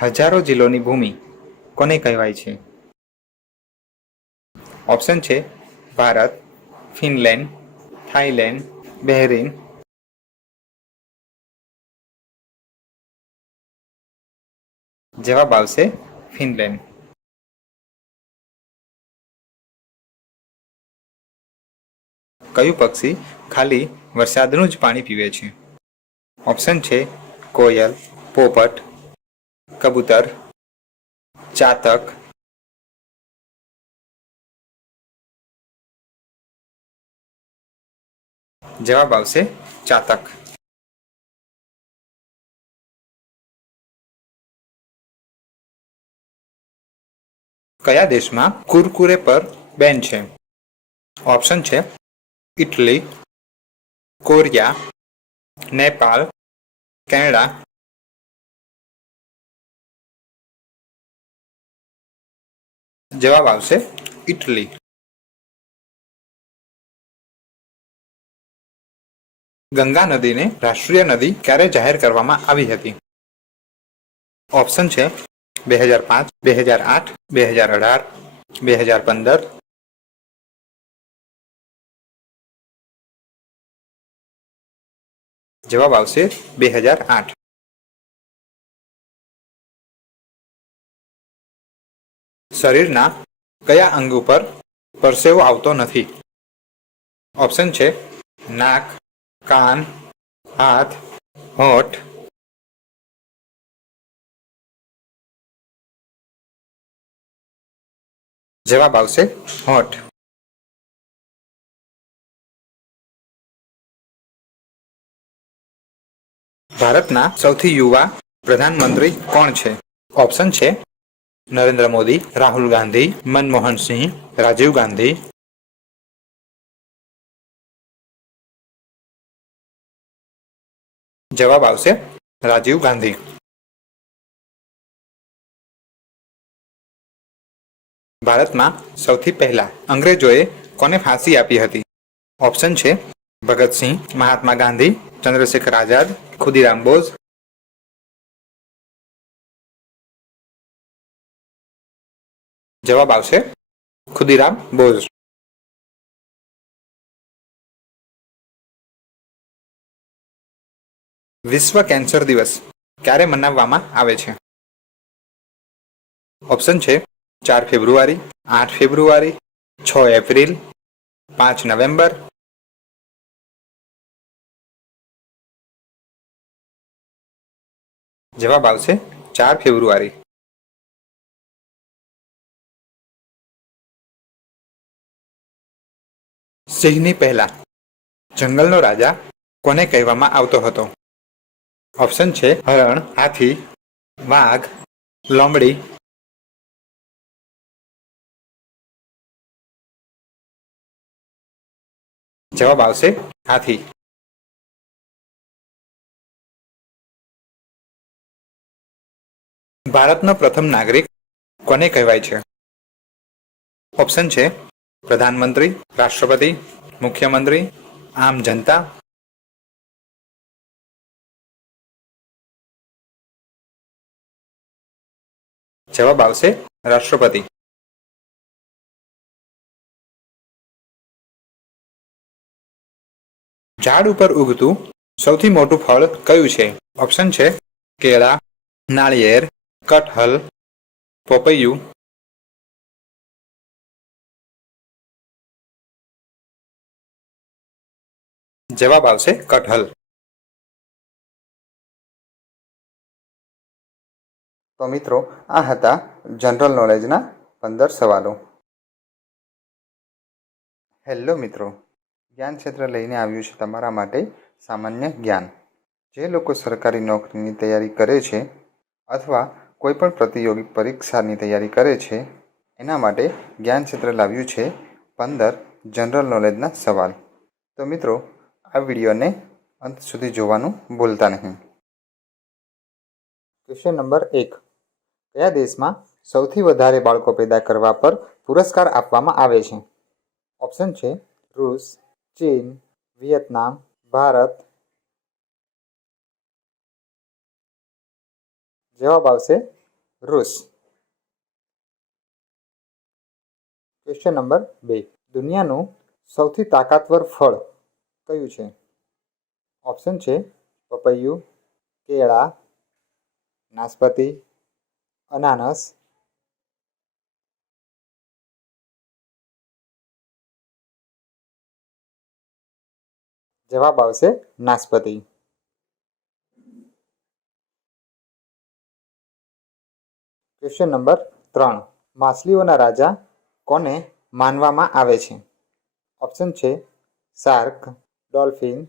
હજારો જિલ્લોની ભૂમિ કોને કહેવાય છે? ઓપ્શન છે ભારત, ફિનલેન્ડ, થાઈલેન્ડ, બહેરીન. જવાબ આવશે ફિનલેન્ડ. કયું પક્ષી ખાલી વરસાદનું જ પાણી પીવે છે? ઓપ્શન છે કોયલ, પોપટ, કબૂતર, ચાતક. જવાબ આવશે ચાતક. કયા દેશમાં કુરકુરે પર બેન છે? ઓપ્શન છે ઇટલી, કોરિયા, નેપાળ, કેનેડા. જવાબ આવશે ઇટલી. ગંગા નદીને રાષ્ટ્રીય નદી ક્યારે જાહેર કરવામાં આવી હતી? ઓપ્શન છે 2005, 2008, 2018, 2015. જવાબ આવશે 2008. શરીરના કયા અંગ ઉપર પરસેવો આવતો નથી? ઓપ્શન છે નાક, કાન, હાથ, હોઠ. જવાબ આવશે હોઠ. ભારતના સૌથી યુવા પ્રધાનમંત્રી કોણ છે? ઓપ્શન છે નરેન્દ્ર મોદી, રાહુલ ગાંધી, મનમોહન સિંહ, રાજીવ ગાંધી. જવાબ આવશે રાજીવ ગાંધી. ભારતમાં સૌથી પહેલા અંગ્રેજોએ કોને ફાંસી આપી હતી? ઓપ્શન છે ભગતસિંહ, મહાત્મા ગાંધી, ચંદ્રશેખર આઝાદ, ખુદીરામ બોઝ. જવાબ આવશે ખુદીરામ બોઝ. વિશ્વ કેન્સર દિવસ ક્યારે મનાવવામાં આવે છે? ઓપ્શન છે 4 ફેબ્રુઆરી, 8 ફેબ્રુઆરી, 6 એપ્રિલ, 5 નવેમ્બર. જવાબ આવશે 4 ફેબ્રુઆરી. સિંહની પહેલા જંગલનો રાજા કોને કહેવામાં આવતો હતો? ઓપ્શન છે હરણ, હાથી, વાઘ, લોમડી. જવાબ આવશે હાથી. ભારતનો પ્રથમ નાગરિક કોને કહેવાય છે? ઓપ્શન છે પ્રધાનમંત્રી, રાષ્ટ્રપતિ, મુખ્યમંત્રી, આમ જનતા. જવાબ આવશે રાષ્ટ્રપતિ. ઝાડ ઉપર ઉગતું સૌથી મોટું ફળ કયું છે? ઓપ્શન છે કેળા, નાળિયેર, કટહલ, પપૈયું. જવાબ આવશે કટહલ. તો મિત્રો, આ હતા જનરલ નોલેજના 15 સવાલો. હેલો મિત્રો, જ્ઞાન ક્ષેત્ર લઈને આવ્યું છે તમારા માટે સામાન્ય જ્ઞાન. જે લોકો સરકારી નોકરીની તૈયારી કરે છે અથવા કોઈપણ પ્રતિયોગી પરીક્ષાની તૈયારી કરે છે એના માટે જ્ઞાન ક્ષેત્ર લાવ્યું છે 15 જનરલ નોલેજના સવાલ. તો મિત્રો, આ વિડીયોને અંત સુધી જોવાનું ભૂલતા નહીં. Question number 1. કયા દેશમાં સૌથી વધારે બાળકો પેદા કરવા પર પુરસ્કાર આપવામાં આવે છે? ઓપ્શન છે રૂસ, ચીન, વિયેતનામ, ભારત. જવાબ આવશે રૂસ. Question number 2. દુનિયાનું સૌથી તાકાતવર ફળ કયું છે? ઓપ્શન છે પપૈયું, કેળા, નાશપતી, અનાનસ. જવાબ આવશે નાશપતી. Question number 3. માછલીઓના રાજા કોને માનવામાં આવે છે? ઓપ્શન છે શાર્ક, ડોલ્ફિન,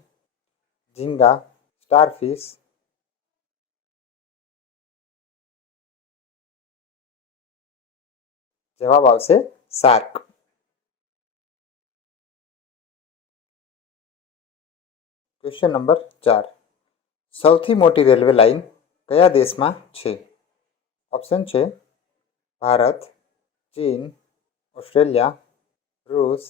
ઝીંગા, સ્ટારફિશ. જવાબ આવશે શાર્ક. Question number 4. સૌથી મોટી રેલવે લાઇન કયા દેશમાં છે? ઓપ્શન છે ભારત, ચીન, ઓસ્ટ્રેલિયા, રૂસ.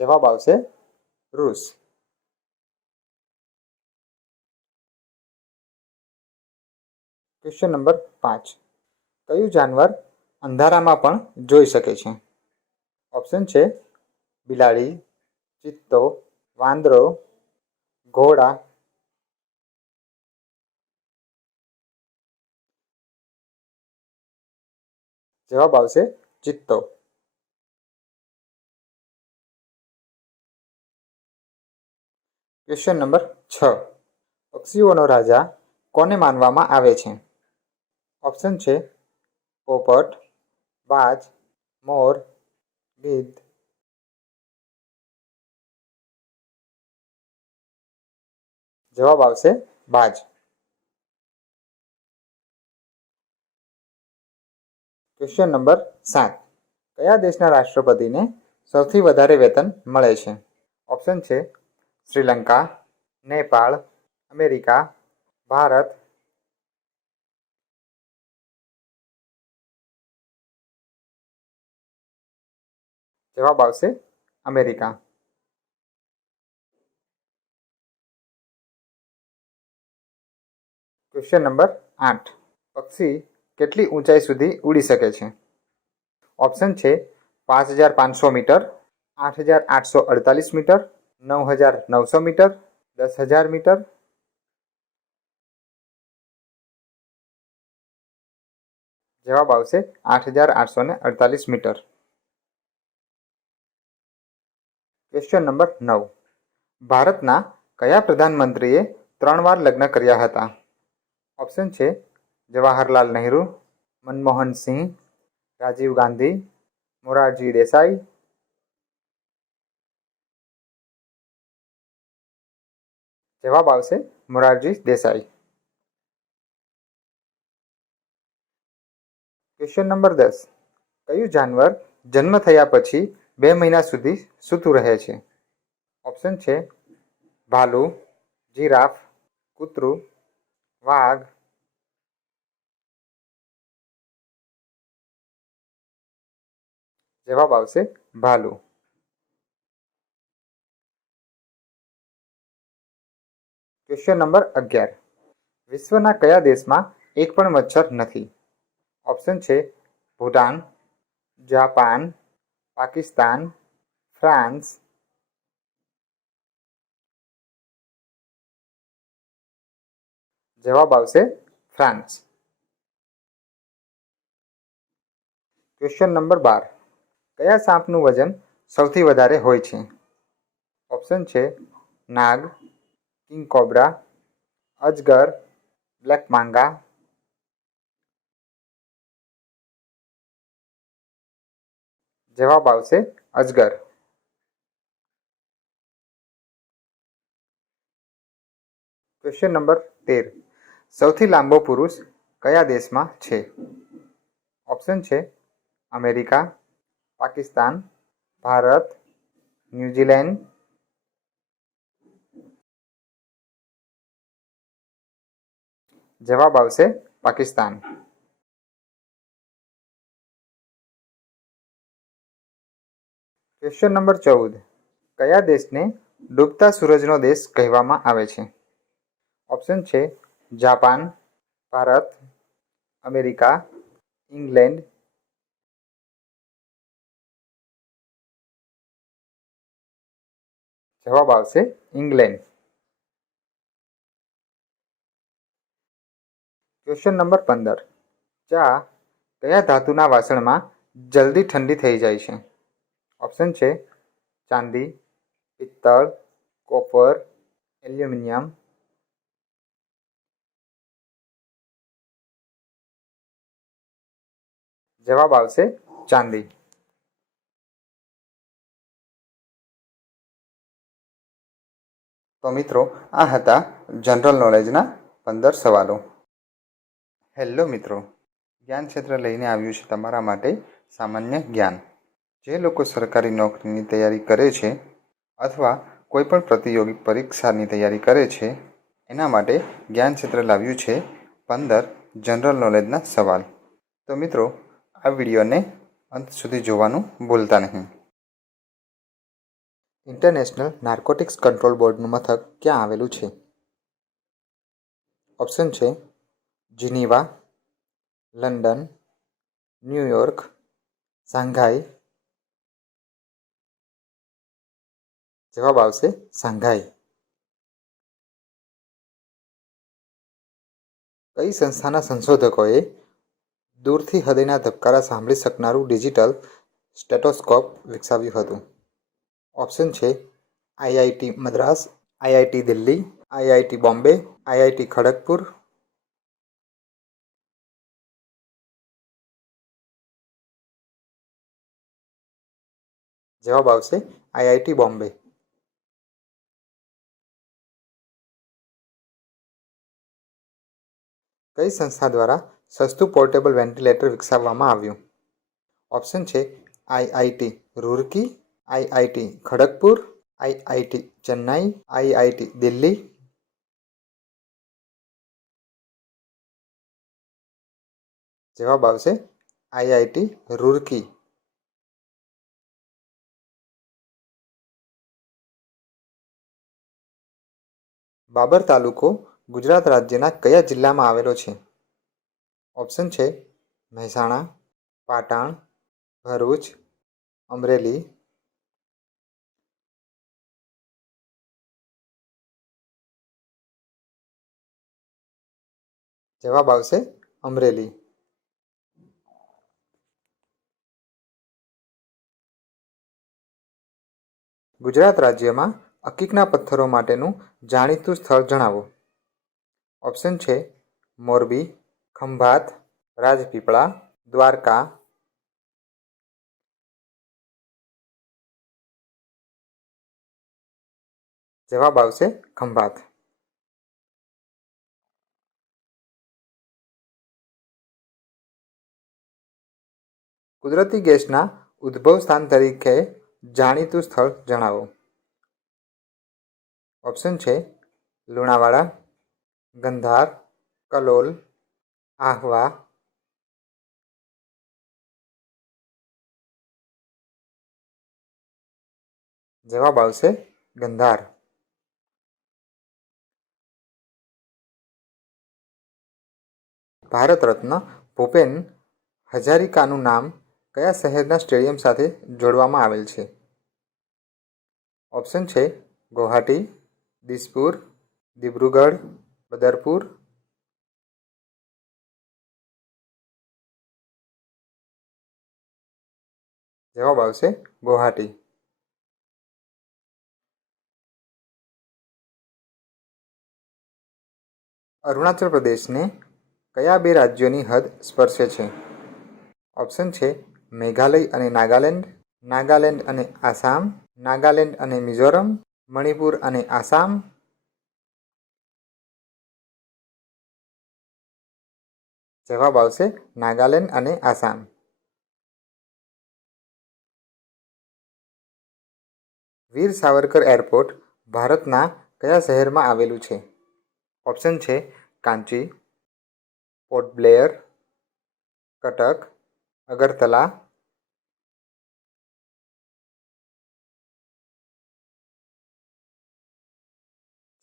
જવાબ આવશે રૂસ. Question number 5. કયું જાનવર અંધારામાં પણ જોઈ શકે છે? ઓપ્શન છે બિલાડી, ચિત્તો, વાંદરો, ઘોડા. જવાબ આવશે ચિત્તો. Question number 6. પક્ષીઓનો રાજા કોને માનવામાં આવે છે? ઓપ્શન છે પોપટ, બાજ, મોર, ગીધ. જવાબ આવશે બાજ. Question number 7. કયા દેશના રાષ્ટ્રપતિને સૌથી વધારે વેતન મળે છે? ઓપ્શન છે શ્રીલંકા, નેપાળ, અમેરિકા, ભારત. જવાબ આવશે અમેરિકા. Question number 8. પક્ષી કેટલી ઊંચાઈ સુધી ઉડી શકે છે? ઓપ્શન છે 5,500 મીટર, 8,848 મીટર, 9,900 મીટર, 10,000 મીટર. જવાબ આવશે 8,848 મીટર. Question number 9. ભારતના કયા પ્રધાનમંત્રીએ 3 વાર લગ્ન કર્યા હતા? ઓપ્શન છે જવાહરલાલ નહેરુ, મનમોહન સિંહ, રાજીવ ગાંધી, મોરારજી દેસાઈ. જવાબ આવશે મોરારજી દેસાઈ. Question number 10. કયું જાનવર જન્મ થયા પછી 2 મહિના સુધી સૂતું રહે છે? ઓપ્શન છે ભાલુ, જીરાફ, કૂતરું, વાઘ. જવાબ આવશે ભાલુ. Question number 11. વિશ્વના કયા દેશમાં એક પણ મચ્છર નથી? ઓપ્શન છે ભૂટાન, જાપાન, પાકિસ્તાન, ફ્રાન્સ. જવાબ આવશે ફ્રાન્સ. Question number 12. કયા સાપનું વજન સૌથી વધારે હોય છે? ઓપ્શન છે નાગ, કિંગ કોબ્રા, અજગર, બ્લેક માંગા. જવાબ આવશે અજગર. Question number 13. સૌથી લાંબો પુરુષ કયા દેશમાં છે? ઓપ્શન છે અમેરિકા, પાકિસ્તાન, ભારત, ન્યૂઝીલેન્ડ. જવાબ આવશે પાકિસ્તાન. Question number 14. કયા દેશને ડૂબતા સૂરજનો દેશ કહેવામાં આવે છે? ઓપ્શન છે જાપાન, ભારત, અમેરિકા, ઇંગ્લેન્ડ. જવાબ આવશે ઇંગ્લેન્ડ. Question number 15. ચા કયા ધાતુના વાસણમાં જલ્દી ઠંડી થઈ જાય છે? ઓપ્શન છે ચાંદી, પિત્તળ, કોપર, એલ્યુમિનિયમ. જવાબ આવશે ચાંદી. તો મિત્રો, આ હતા જનરલ નોલેજના 15 સવાલો. હેલો મિત્રો, જ્ઞાન ક્ષેત્ર લઈને આવ્યું છે તમારા માટે સામાન્ય જ્ઞાન. જે લોકો સરકારી નોકરીની તૈયારી કરે છે અથવા કોઈપણ પ્રતિયોગી પરીક્ષાની તૈયારી કરે છે એના માટે જ્ઞાન ક્ષેત્ર લાવ્યું છે 15 જનરલ નોલેજના સવાલ. તો મિત્રો, આ વિડીયોને અંત સુધી જોવાનું ભૂલતા નહીં. ઇન્ટરનેશનલ નાર્કોટિક્સ કંટ્રોલ બોર્ડનું મથક ક્યાં આવેલું છે? ઓપ્શન છે જીનીવા, લંડન, ન્યૂયોર્ક, શાંઘાઈ. જવાબ આવશે શાંઘાઈ. કઈ સંસ્થાના સંશોધકોએ દૂરથી હૃદયના ધબકારા સાંભળી શકનારું ડિજિટલ સ્ટેટોસ્કોપ વિકસાવ્યું હતું? ઓપ્શન છે IIT Madras, IIT Delhi, IIT Bombay, IIT Kharagpur. જવાબ આવશે આઈઆઈટી બોમ્બે. કઈ સંસ્થા દ્વારા સસ્તું પોર્ટેબલ વેન્ટિલેટર વિકસાવવામાં આવ્યું? ઓપ્શન છે IIT Roorkee, IIT Kharagpur, IIT Chennai, IIT Delhi. જવાબ આવશે આઈઆઈટી રૂરકી. બાબર તાલુકો ગુજરાત રાજ્યના કયા જિલ્લામાં આવેલો છે? ઓપ્શન છે મહેસાણા, પાટણ, ભરૂચ, અમરેલી. જવાબ આવશે અમરેલી. ગુજરાત રાજ્યમાં અકીકના પથ્થરો માટેનું જાણીતું સ્થળ જણાવો. ઓપ્શન છે મોરબી, ખંભાત, રાજપીપળા, દ્વારકા. જવાબ આવશે ખંભાત. કુદરતી ગેસના ઉદ્ભવ સ્થાન તરીકે જાણીતું સ્થળ જણાવો. ઓપ્શન છે લુણાવાડા, ગંધાર, કલોલ, આહવા. જવાબ આવશે ગંધાર. ભારત રત્ન ભૂપેન હજારિકાનું નામ કયા શહેરના સ્ટેડિયમ સાથે જોડવામાં આવેલ છે? ઓપ્શન છે ગુવાહાટી, દિસપુર, દિબ્રુગઢ, બદરપુર. જવાબ આવશે ગુવાહાટી. અરુણાચલ પ્રદેશને કયા બે રાજ્યોની હદ સ્પર્શે છે? ઓપ્શન છે મેઘાલય અને નાગાલેન્ડ, નાગાલેન્ડ અને આસામ, નાગાલેન્ડ અને મિઝોરમ, મણિપુર અને આસામ. જવાબ આવશે નાગાલેન્ડ અને આસામ. વીર સાવરકર એરપોર્ટ ભારતના કયા શહેરમાં આવેલું છે? ઓપ્શન છે કાંચી, પોર્ટ બ્લેયર, કટક, અગરતલા.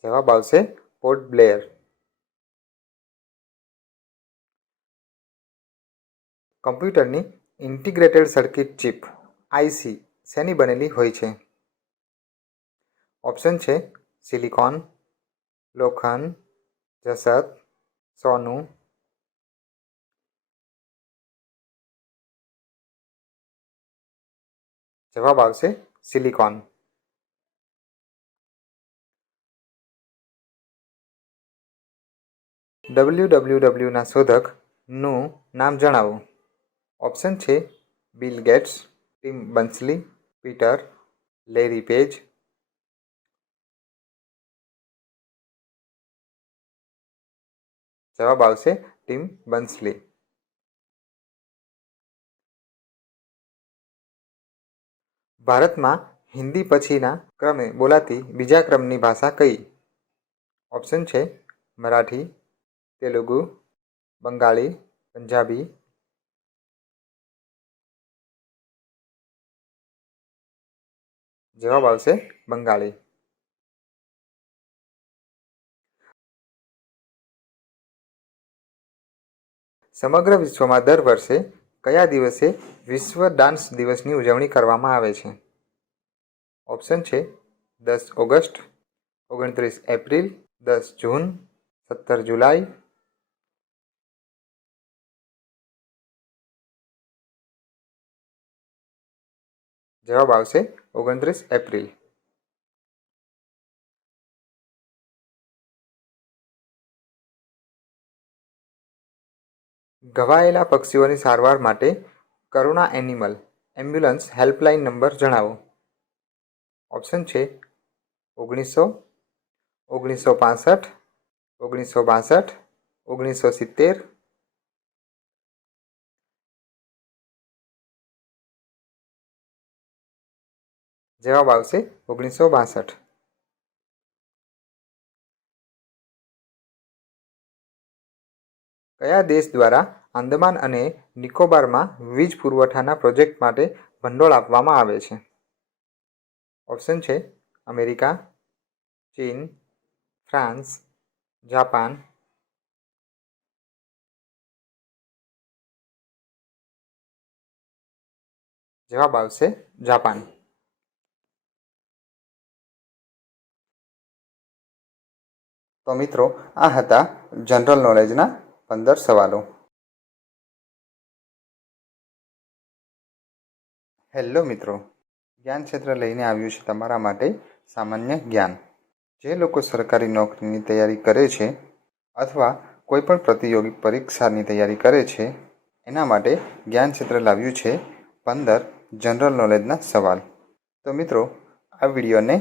જવાબ આવશે પોર્ટ બ્લેયર. કમ્પ્યુટરની ઇન્ટિગ્રેટેડ સર્કિટ ચિપ આઈસી શેની બનેલી હોય છે? ઓપ્શન છે સિલિકોન, લોખંડ, જસત, સોનું. જવાબ આવશે સિલિકોન. WWWના શોધકનું નામ જણાવો. ઓપ્શન છે Bill Gates, Tim Berners Lee, Peter, Larry Page. જવાબ આવશે ટિમ બન્સલી. ભારતમાં હિન્દી પછીના ક્રમે બોલાતી બીજા ક્રમની ભાષા કઈ? ઓપ્શન છે મરાઠી, તેલુગુ, બંગાળી, પંજાબી. જવાબ આવશે બંગાળી. સમગ્ર વિશ્વમાં દર વર્ષે કયા દિવસે વિશ્વ ડાન્સ દિવસની ઉજવણી કરવામાં આવે છે? ઓપ્શન છે 10 ઓગસ્ટ, 29 એપ્રિલ, 10 જૂન, 17 જુલાઈ. જવાબ આવશે 29 એપ્રિલ. ઘવાયેલા પક્ષીઓની સારવાર માટે કરુણા એનિમલ એમ્બ્યુલન્સ હેલ્પલાઇન નંબર જણાવો. ઓપ્શન છે 1900, 1965, 1962, 1970. જવાબ આવશે 1962. કયા દેશ દ્વારા આંદામાન અને નિકોબારમાં વીજ પુરવઠાના પ્રોજેક્ટ માટે ભંડોળ આપવામાં આવે છે? ઓપ્શન છે અમેરિકા, ચીન, ફ્રાન્સ, જાપાન. જવાબ આવશે જાપાન. તો મિત્રો, આ હતા જનરલ નોલેજના 15 સવાલો. હેલો મિત્રો, જ્ઞાન ક્ષેત્ર લઈને આવ્યું છે તમારા માટે સામાન્ય જ્ઞાન. જે લોકો સરકારી નોકરીની તૈયારી કરે છે અથવા કોઈ પણ પ્રતિયોગી પરીક્ષાની તૈયારી કરે છે એના માટે જ્ઞાન ક્ષેત્ર લાવ્યું છે 15 જનરલ નોલેજના સવાલ. તો મિત્રો, આ વિડીયોને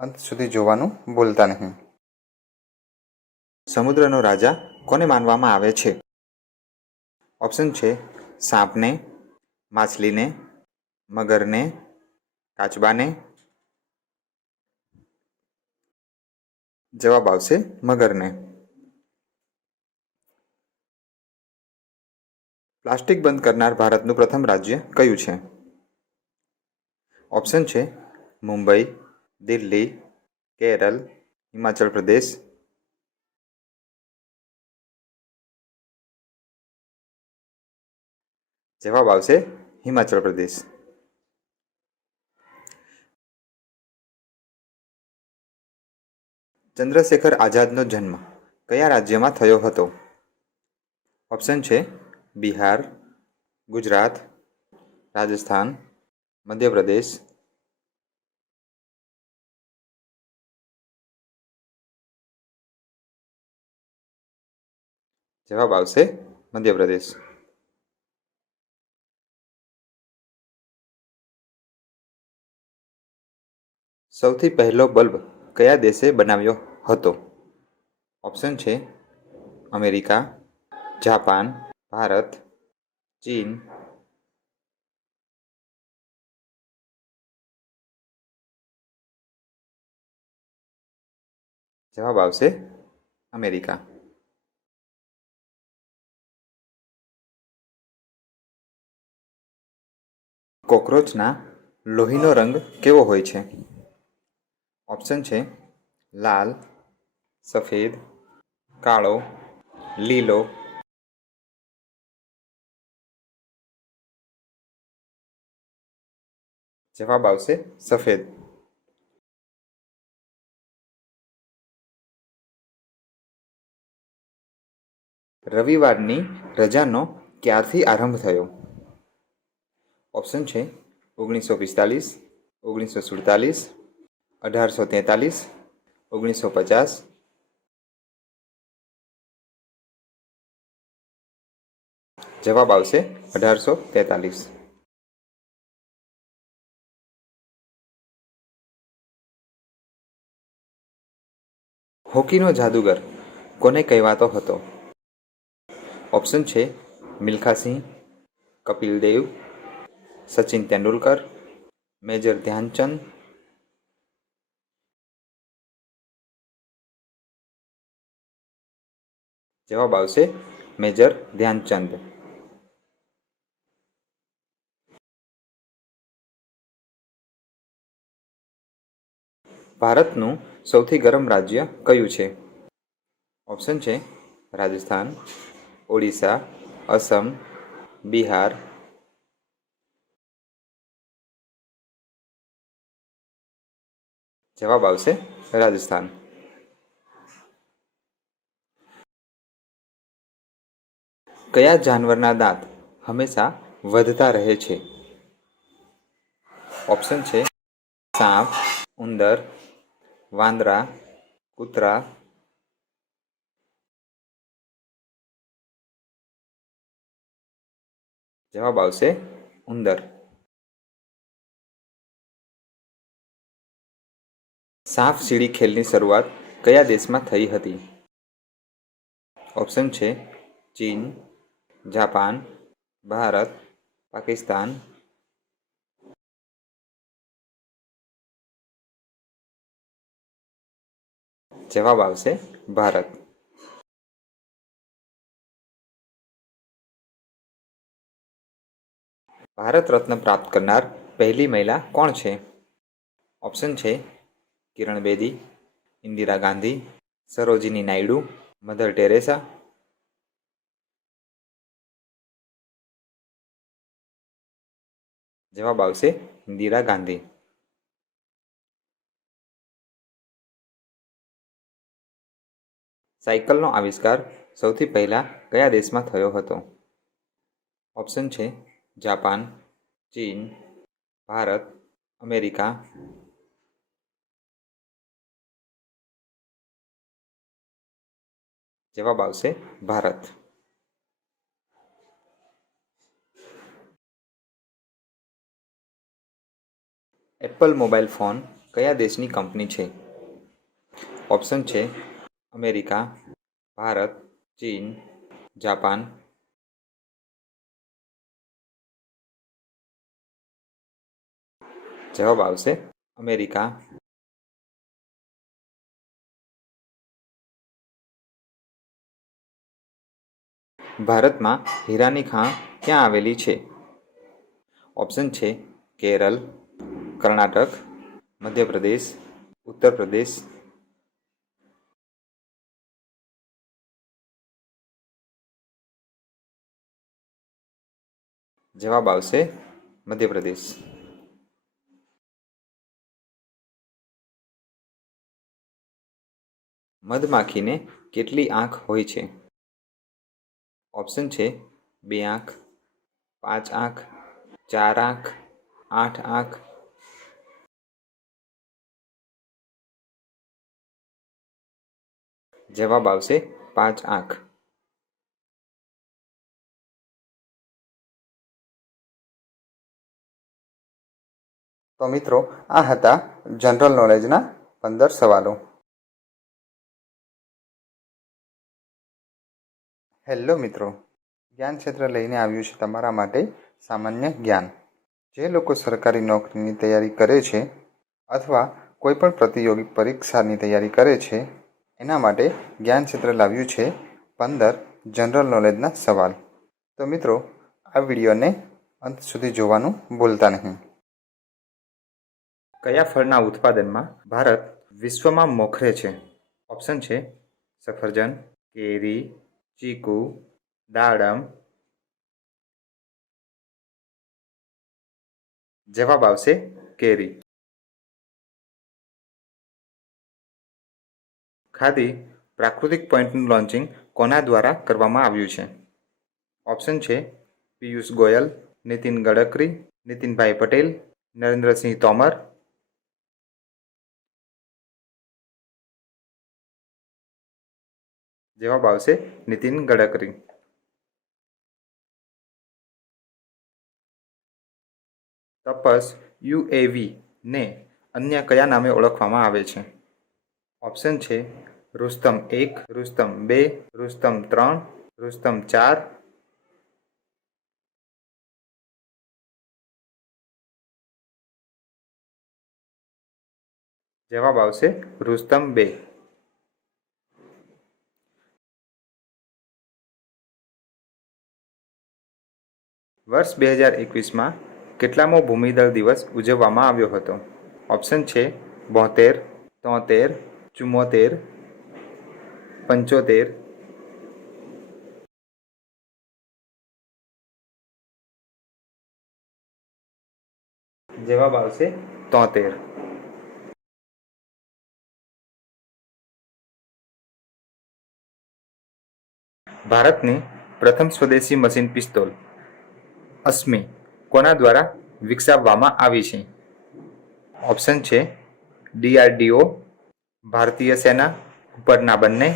અંત સુધી જોવાનું ભૂલતા નહીં. સમુદ્રનો રાજા કોને માનવામાં આવે છે? ઓપ્શન છે સાપને, માછલીને, મગરને, કાચબાને. જવાબ આવશે મગરને. પ્લાસ્ટિક બંધ કરનાર ભારતનું પ્રથમ રાજ્ય કયું છે? ઓપ્શન છે મુંબઈ, દિલ્હી, કેરળ, હિમાચલ પ્રદેશ. જવાબ આવશે હિમાચલ પ્રદેશ. ચંદ્રશેખર આઝાદનો જન્મ કયા રાજ્યમાં થયો હતો? ઓપ્શન છે બિહાર, ગુજરાત, રાજસ્થાન, મધ્યપ્રદેશ. જવાબ આવશે મધ્યપ્રદેશ. સૌથી પહેલો બલ્બ કયા દેશે બનાવ્યો હતો? ઓપ્શન છે અમેરિકા, જાપાન, ભારત, ચીન, જવાબ આવશે અમેરિકા. કોકરોચના લોહીનો રંગ કેવો હોય છે? ઓપ્શન છે લાલ, સફેદ, કાળો, લીલો. જવાબ આવશે સફેદ. રવિવારની રજાનો ક્યારથી આરંભ થયો? ઓપ્શન છે 1945, 1947, 1843, 1950. જવાબ આવશે 1843. હોકીનો જાદુગર કોને કહેવાતો હતો? ઓપ્શન છે મિલ્ખા સિંહ, કપિલ દેવ, સચિન તેંડુલકર, મેજર ધ્યાનચંદ. જવાબ આવશે મેજર ધ્યાનચંદ. ભારતનું સૌથી ગરમ રાજ્ય કયું છે? ઓપ્શન છે રાજસ્થાન, ઓડિશા, અસમ, બિહાર. જવાબ આવશે રાજસ્થાન. કયા જાનવરના દાંત હંમેશા વધતા રહે છે? ઓપ્શન છે સાપ, ઉંદર, વાંદરા, કૂતરા. જવાબ આવશે ઉંદર. સાપ સીડી ખેલની શરૂઆત કયા દેશમાં થઈ હતી? ઓપ્શન છે ચીન, જાપાન, ભારત, પાકિસ્તાન. જવાબ આવશે ભારત. ભારત રત્ન પ્રાપ્ત કરનાર પહેલી મહિલા કોણ છે? ઓપ્શન છે કિરણ બેદી, ઇન્દિરા ગાંધી, સરોજિની નાયડુ, મધર ટેરેસા. જવાબ આવશે ઇન્દિરા ગાંધી. સાયકલનો આવિષ્કાર સૌથી પહેલા કયા દેશમાં થયો હતો? ઓપ્શન છે જાપાન, ચીન, ભારત, અમેરિકા. જવાબ આવશે ભારત. એપલ મોબાઈલ ફોન કયા દેશની કંપની છે? ઓપ્શન છે અમેરિકા, ભારત, ચીન, જાપાન. જવાબ આવશે અમેરિકા. ભારતમાં હીરાની ખાણ ક્યાં આવેલી છે? ઓપ્શન છે કેરળ, કર્ણાટક, મધ્યપ્રદેશ, ઉત્તર પ્રદેશ. જવાબ આવશે મધ્યપ્રદેશ. મધમાખીને કેટલી આંખ હોય છે? ઓપ્શન છે 2 આંખ, 5 આંખ, 4 આંખ, 8 આંખ. જવાબ આવશે 5 આંખ. તો મિત્રો આ હતા જનરલ નોલેજના 15 સવાલો. હેલો મિત્રો, જ્ઞાન ક્ષેત્ર લઈને આવ્યું છે તમારા માટે સામાન્ય જ્ઞાન. જે લોકો સરકારી નોકરીની તૈયારી કરે છે અથવા કોઈ પણ પ્રતિયોગી પરીક્ષાની તૈયારી કરે છે એના માટે જ્ઞાન ક્ષેત્ર લાવ્યું છે 15 જનરલ નોલેજના સવાલ. તો મિત્રો, આ વિડીયોને અંત સુધી જોવાનું ભૂલતા નહીં. કયા ફળના ઉત્પાદનમાં ભારત વિશ્વમાં મોખરે છે? ઓપ્શન છે સફરજન, કેરી, ચીકુ, દાડમ. જવાબ આવશે કેરી. ખાદી પ્રાકૃતિક પોઈન્ટનું લોન્ચિંગ કોના દ્વારા કરવામાં આવ્યું છે? ઓપ્શન છે પિયુષ ગોયલ, નીતિન ગડકરી, નીતિનભાઈ પટેલ, નરેન્દ્રસિંહ તોમર. જવાબ આવશે નીતિન ગડકરી. તપસ યુએવી ને અન્ય કયા નામે ઓળખવામાં આવે છે? ઓપ્શન છે રુસ્તમ 1, રુસ્તમ 2, રુસ્તમ 3, રુસ્તમ 4. જવાબ આવશે રુસ્તમ 2. વર્ષ 2021માં કેટલામો ભૂમિદળ દિવસ ઉજવવામાં આવ્યો હતો? ઓપ્શન છે 72, 73, 74, 75. જવાબ આવશે 73. ભારતની પ્રથમ સ્વદેશી મશીન પિસ્તોલ અશ્મિ કોના દ્વારા વિકસાવવામાં આવી છે? ઓપ્શન છે DRDO, ભારતીય સેના, ઉપરના બંને,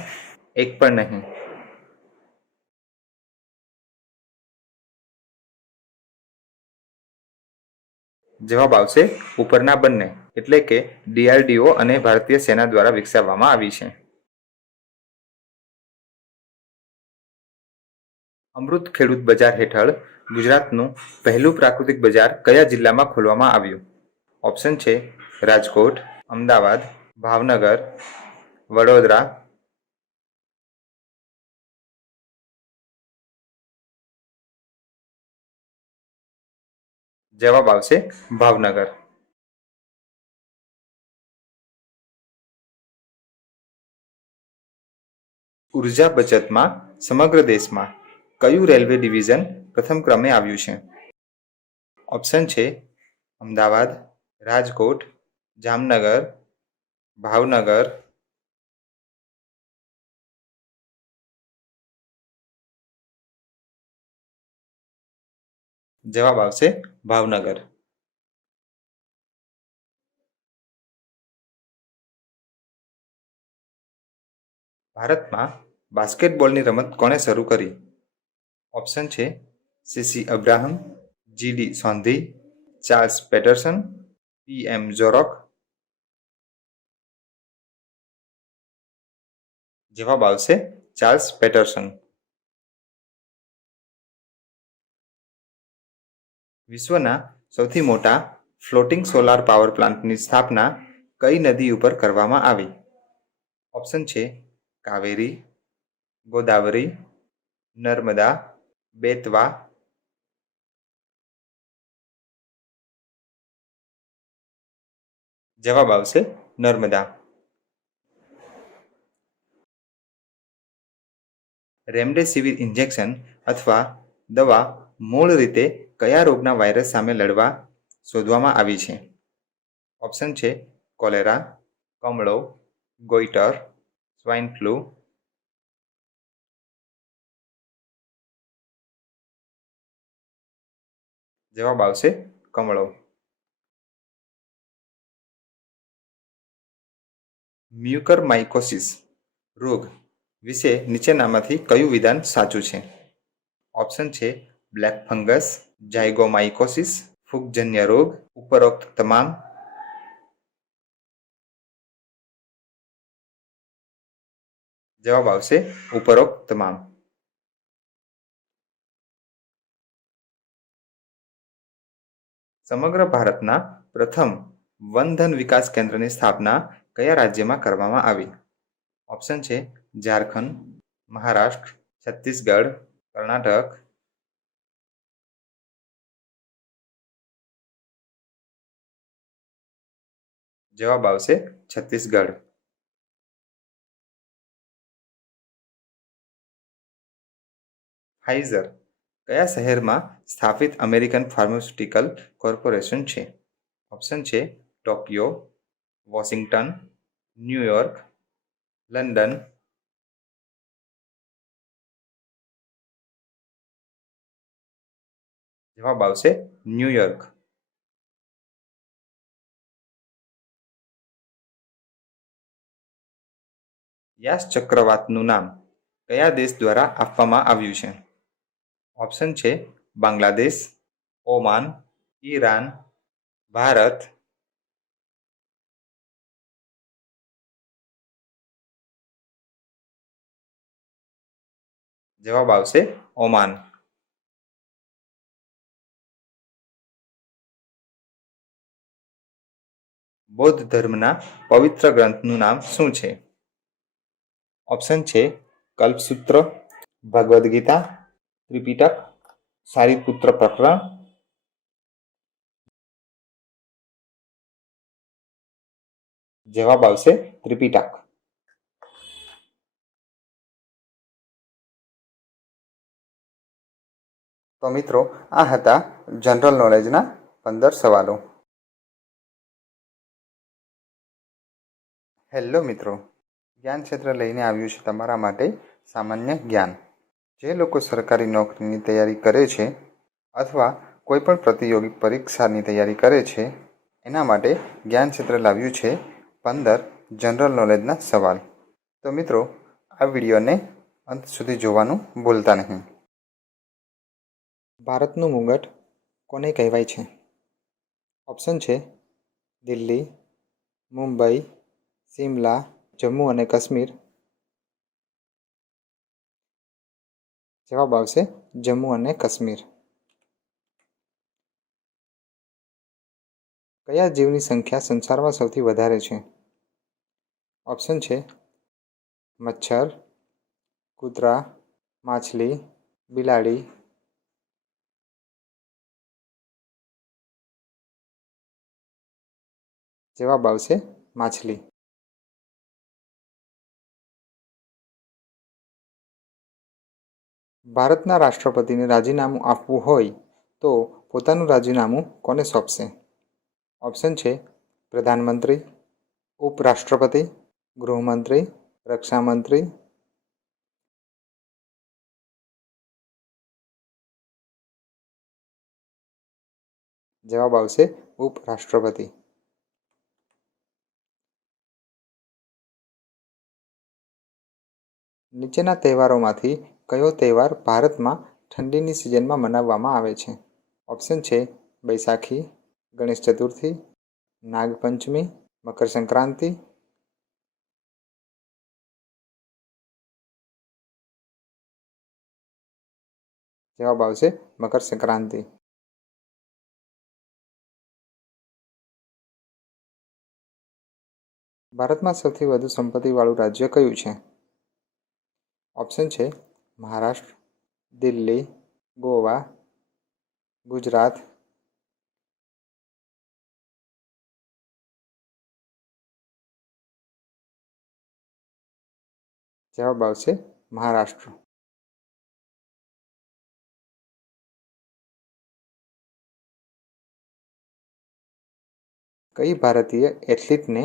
એક પણ નહીં. જવાબ આવશે ઉપરના બંને, એટલે કે DRDO અને ભારતીય સેના દ્વારા વિકસાવવામાં આવી છે. અમૃત ખેડૂત બજાર હેઠળ ગુજરાતનું પહેલું પ્રાકૃતિક બજાર કયા જિલ્લામાં ખોલવામાં આવ્યું? ઓપ્શન છે રાજકોટ, અમદાવાદ, ભાવનગર, વડોદરા. જવાબ આવશે ભાવનગર. ઉર્જા બચતમાં સમગ્ર દેશમાં કયું રેલવે ડિવિઝન પ્રથમ ક્રમે આવ્યું છે? ઓપ્શન છે અમદાવાદ, રાજકોટ, જામનગર, ભાવનગર. જવાબ આવશે ભાવનગર. ભારતમાં બાસ્કેટબોલની રમત કોણે શરૂ કરી? ઓપ્શન છે CC Abraham, GD Sondhi, Charles Patterson, PM ઝોરોક. જવાબ આવશે ચાર્લ્સ પેટરસન. વિશ્વના સૌથી મોટા ફ્લોટિંગ સોલાર પાવર પ્લાન્ટની સ્થાપના કઈ નદી ઉપર કરવામાં આવી? ઓપ્શન છે કાવેરી, ગોદાવરી, નર્મદા, બેતવા. જવાબ આવશે નર્મદા. રેમડેસિવિર ઇન્જેક્શન અથવા દવા મૂળ રીતે કયા રોગના વાયરસ સામે લડવા શોધવામાં આવી છે? ઓપ્શન છે કોલેરા, કમળો, ગોઈટર, સ્વાઇન ફ્લૂ. જવાબ આવશે કમળો. મ્યુકરમાઇકોસિસ રોગ વિશે નીચેનામાંથી કયું વિધાન સાચું છે? ઓપ્શન છે બ્લેક ફંગસ, ઝાયગોમાઇકોસિસ, ફૂગજન્ય રોગ, ઉપરોક્ત તમામ. જવાબ આવશે ઉપરોક્ત તમામ. સમગ્ર ભારતના પ્રથમ વનધન વિકાસ કેન્દ્રની સ્થાપના કયા રાજ્યમાં કરવામાં આવી? ઓપ્શન છે ઝારખંડ, મહારાષ્ટ્ર, છત્તીસગઢ, કર્ણાટક. જવાબ આવશે છત્તીસગઢ. ફાઇઝર કયા શહેરમાં સ્થાપિત અમેરિકન ફાર્માસ્યુટિકલ કોર્પોરેશન છે? ઓપ્શન છે ટોક્યો, વોશિંગ્ટન, ન્યૂયોર્ક, લંડન. જવાબ આવશે ન્યૂયોર્ક. યાસ ચક્રવાતનું નામ કયા દેશ દ્વારા આપવામાં આવ્યું છે? ઓપ્શન છે બાંગ્લાદેશ, ઓમાન, ઈરાન, ભારત. જવાબ આવશે ઓમાન. બૌદ્ધ ધર્મના પવિત્ર ગ્રંથનું નામ શું છે? ઓપ્શન છે કલ્પસૂત્ર, ભગવદ્ ગીતા, ત્રિપિટક, સારીપુત્ર પ્રકરણ. જવાબ આવશે ત્રિપિટક. તો મિત્રો, આ હતા જનરલ નોલેજના 15 સવાલો. હેલો મિત્રો, જ્ઞાન ક્ષેત્ર લઈને આવ્યું છે તમારા માટે સામાન્ય જ્ઞાન. જે લોકો સરકારી નોકરીની તૈયારી કરે છે અથવા કોઈ પણ પ્રતિયોગી પરીક્ષાની તૈયારી કરે છે એના માટે જ્ઞાન ક્ષેત્ર લાવ્યું છે 15 જનરલ નોલેજના સવાલ. તો મિત્રો, આ વિડીયોને અંત સુધી જોવાનું ભૂલતા નહીં. ભારતનું મુગટ કોને કહેવાય છે? ઓપ્શન છે દિલ્હી, મુંબઈ, શિમલા, જમ્મુ અને કાશ્મીર. જવાબ આવશે જમ્મુ અને કાશ્મીર. કયા જીવની સંખ્યા સંસારમાં સૌથી વધારે છે? ઓપ્શન છે મચ્છર, કૂતરા, માછલી, બિલાડી. જવાબ આવશે માછલી. ભારતના રાષ્ટ્રપતિને રાજીનામું આપવું હોય તો પોતાનું રાજીનામું કોને સોંપશે? ઓપ્શન છે પ્રધાનમંત્રી, ઉપરાષ્ટ્રપતિ, ગૃહમંત્રી, રક્ષામંત્રી. જવાબ આવશે ઉપરાષ્ટ્રપતિ. નીચેના તહેવારોમાંથી કયો તહેવાર ભારતમાં ઠંડીની સિઝનમાં મનાવવામાં આવે છે? ઓપ્શન છે બૈસાખી, ગણેશ ચતુર્થી, નાગપંચમી, મકર સંક્રાંતિ. જવાબ આવશે મકર સંક્રાંતિ. ભારતમાં સૌથી વધુ સંપત્તિવાળું રાજ્ય કયું છે? ઓપ્શન છે મહારાષ્ટ્ર, દિલ્હી, ગોવા, ગુજરાત. જવાબ આવશે મહારાષ્ટ્ર. કઈ ભારતીય એથ્લીટને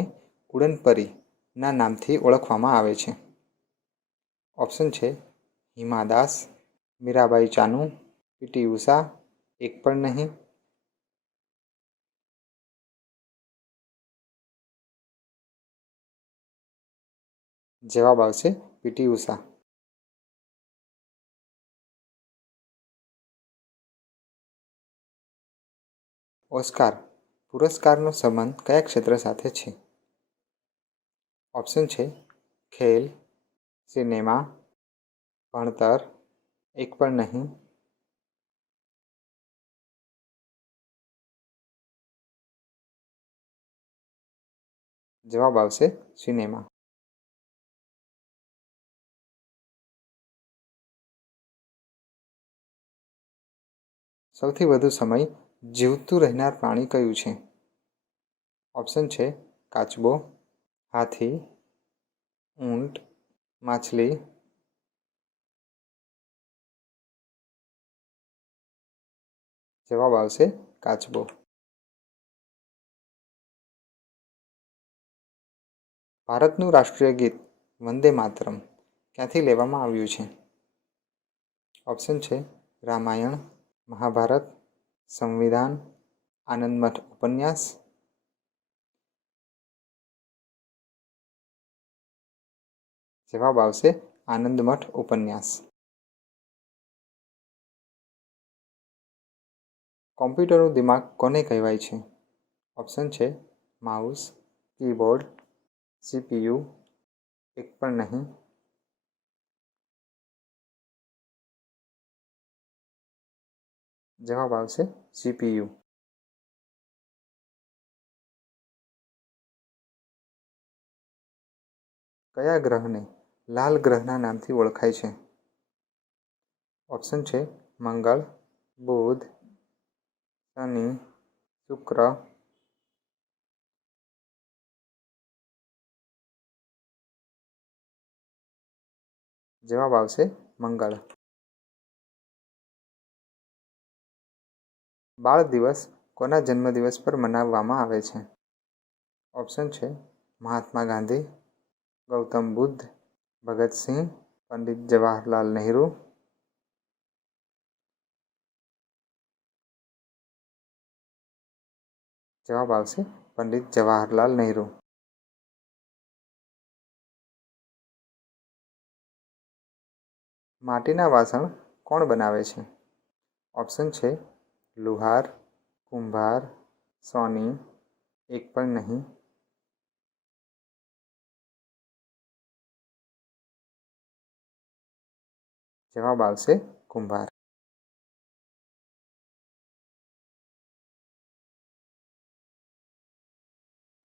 ઉડન પરીના નામથી ઓળખવામાં આવે છે? ઓપ્શન છે હિમા દાસ, મીરાબાઈ ચાનુ, પીટી ઉષા, એક પણ નહીં. જવાબ આવશે પીટી ઉષા. ઓસ્કાર પુરસ્કારનો સંબંધ કયા ક્ષેત્ર સાથે છે? ઓપ્શન છે ખેલ, સિનેમા, ભણતર, એક પણ નહીં. જવાબ આવશે સિનેમા. સૌથી વધુ સમય જીવતું રહેનાર પ્રાણી કયું છે? ઓપ્શન છે કાચબો, હાથી, ઊંટ, માછલી. જવાબ આવશે કાચબો. ભારતનું રાષ્ટ્રીય ગીત વંદે માતરમ ક્યાંથી લેવામાં આવ્યું છે? ઓપ્શન છે રામાયણ, મહાભારત, સંવિધાન, આનંદમઠ ઉપન્યાસ. જવાબ આવશે આનંદમઠ ઉપન્યાસ. કોમ્પ્યુટરનું દિમાગ કોને કહેવાય છે? ઓપ્શન છે માઉસ, કીબોર્ડ, સીપીયુ, એક પણ નહીં. જવાબ આવશે સીપીયુ. કયા ગ્રહને લાલ ગ્રહના નામથી ઓળખાય છે? ઓપ્શન છે મંગળ, બુધ, શનિ, શુક્ર. જવાબ આવશે મંગળ. બાળ દિવસ કોના જન્મદિવસ પર મનાવવામાં આવે છે? ઓપ્શન છે મહાત્મા ગાંધી, ગૌતમ બુદ્ધ, ભગતસિંહ, પંડિત જવાહરલાલ નહેરુ. જવાબ આવશે પંડિત જવાહરલાલ નહેરુ. માટીના વાસણ કોણ બનાવે છે? ઓપ્શન છે લુહાર, કુંભાર, સોની, એક પણ નહીં. જવાબ આવશે કુંભાર.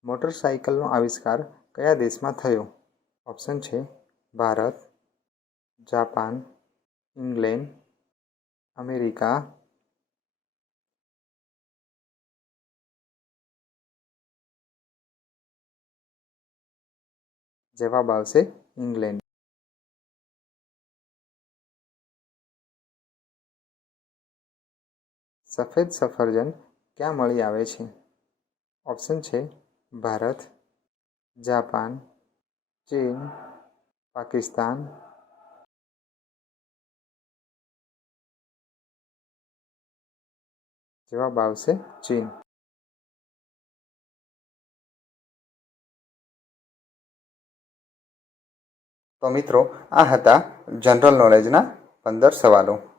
મોટરસાઇકલનો આવિષ્કાર કયા દેશમાં થયો? ઓપ્શન છે ભારત, જાપાન, ઇંગ્લેન્ડ, અમેરિકા. જવાબ આવશે ઇંગ્લેન્ડ. સફેદ સફરજન ક્યાં મળી આવે છે? ઓપ્શન છે ભારત, જાપાન, ચીન, પાકિસ્તાન. જવાબ આવશે ચીન. તો મિત્રો, આ હતા જનરલ નોલેજના 15 સવાલો.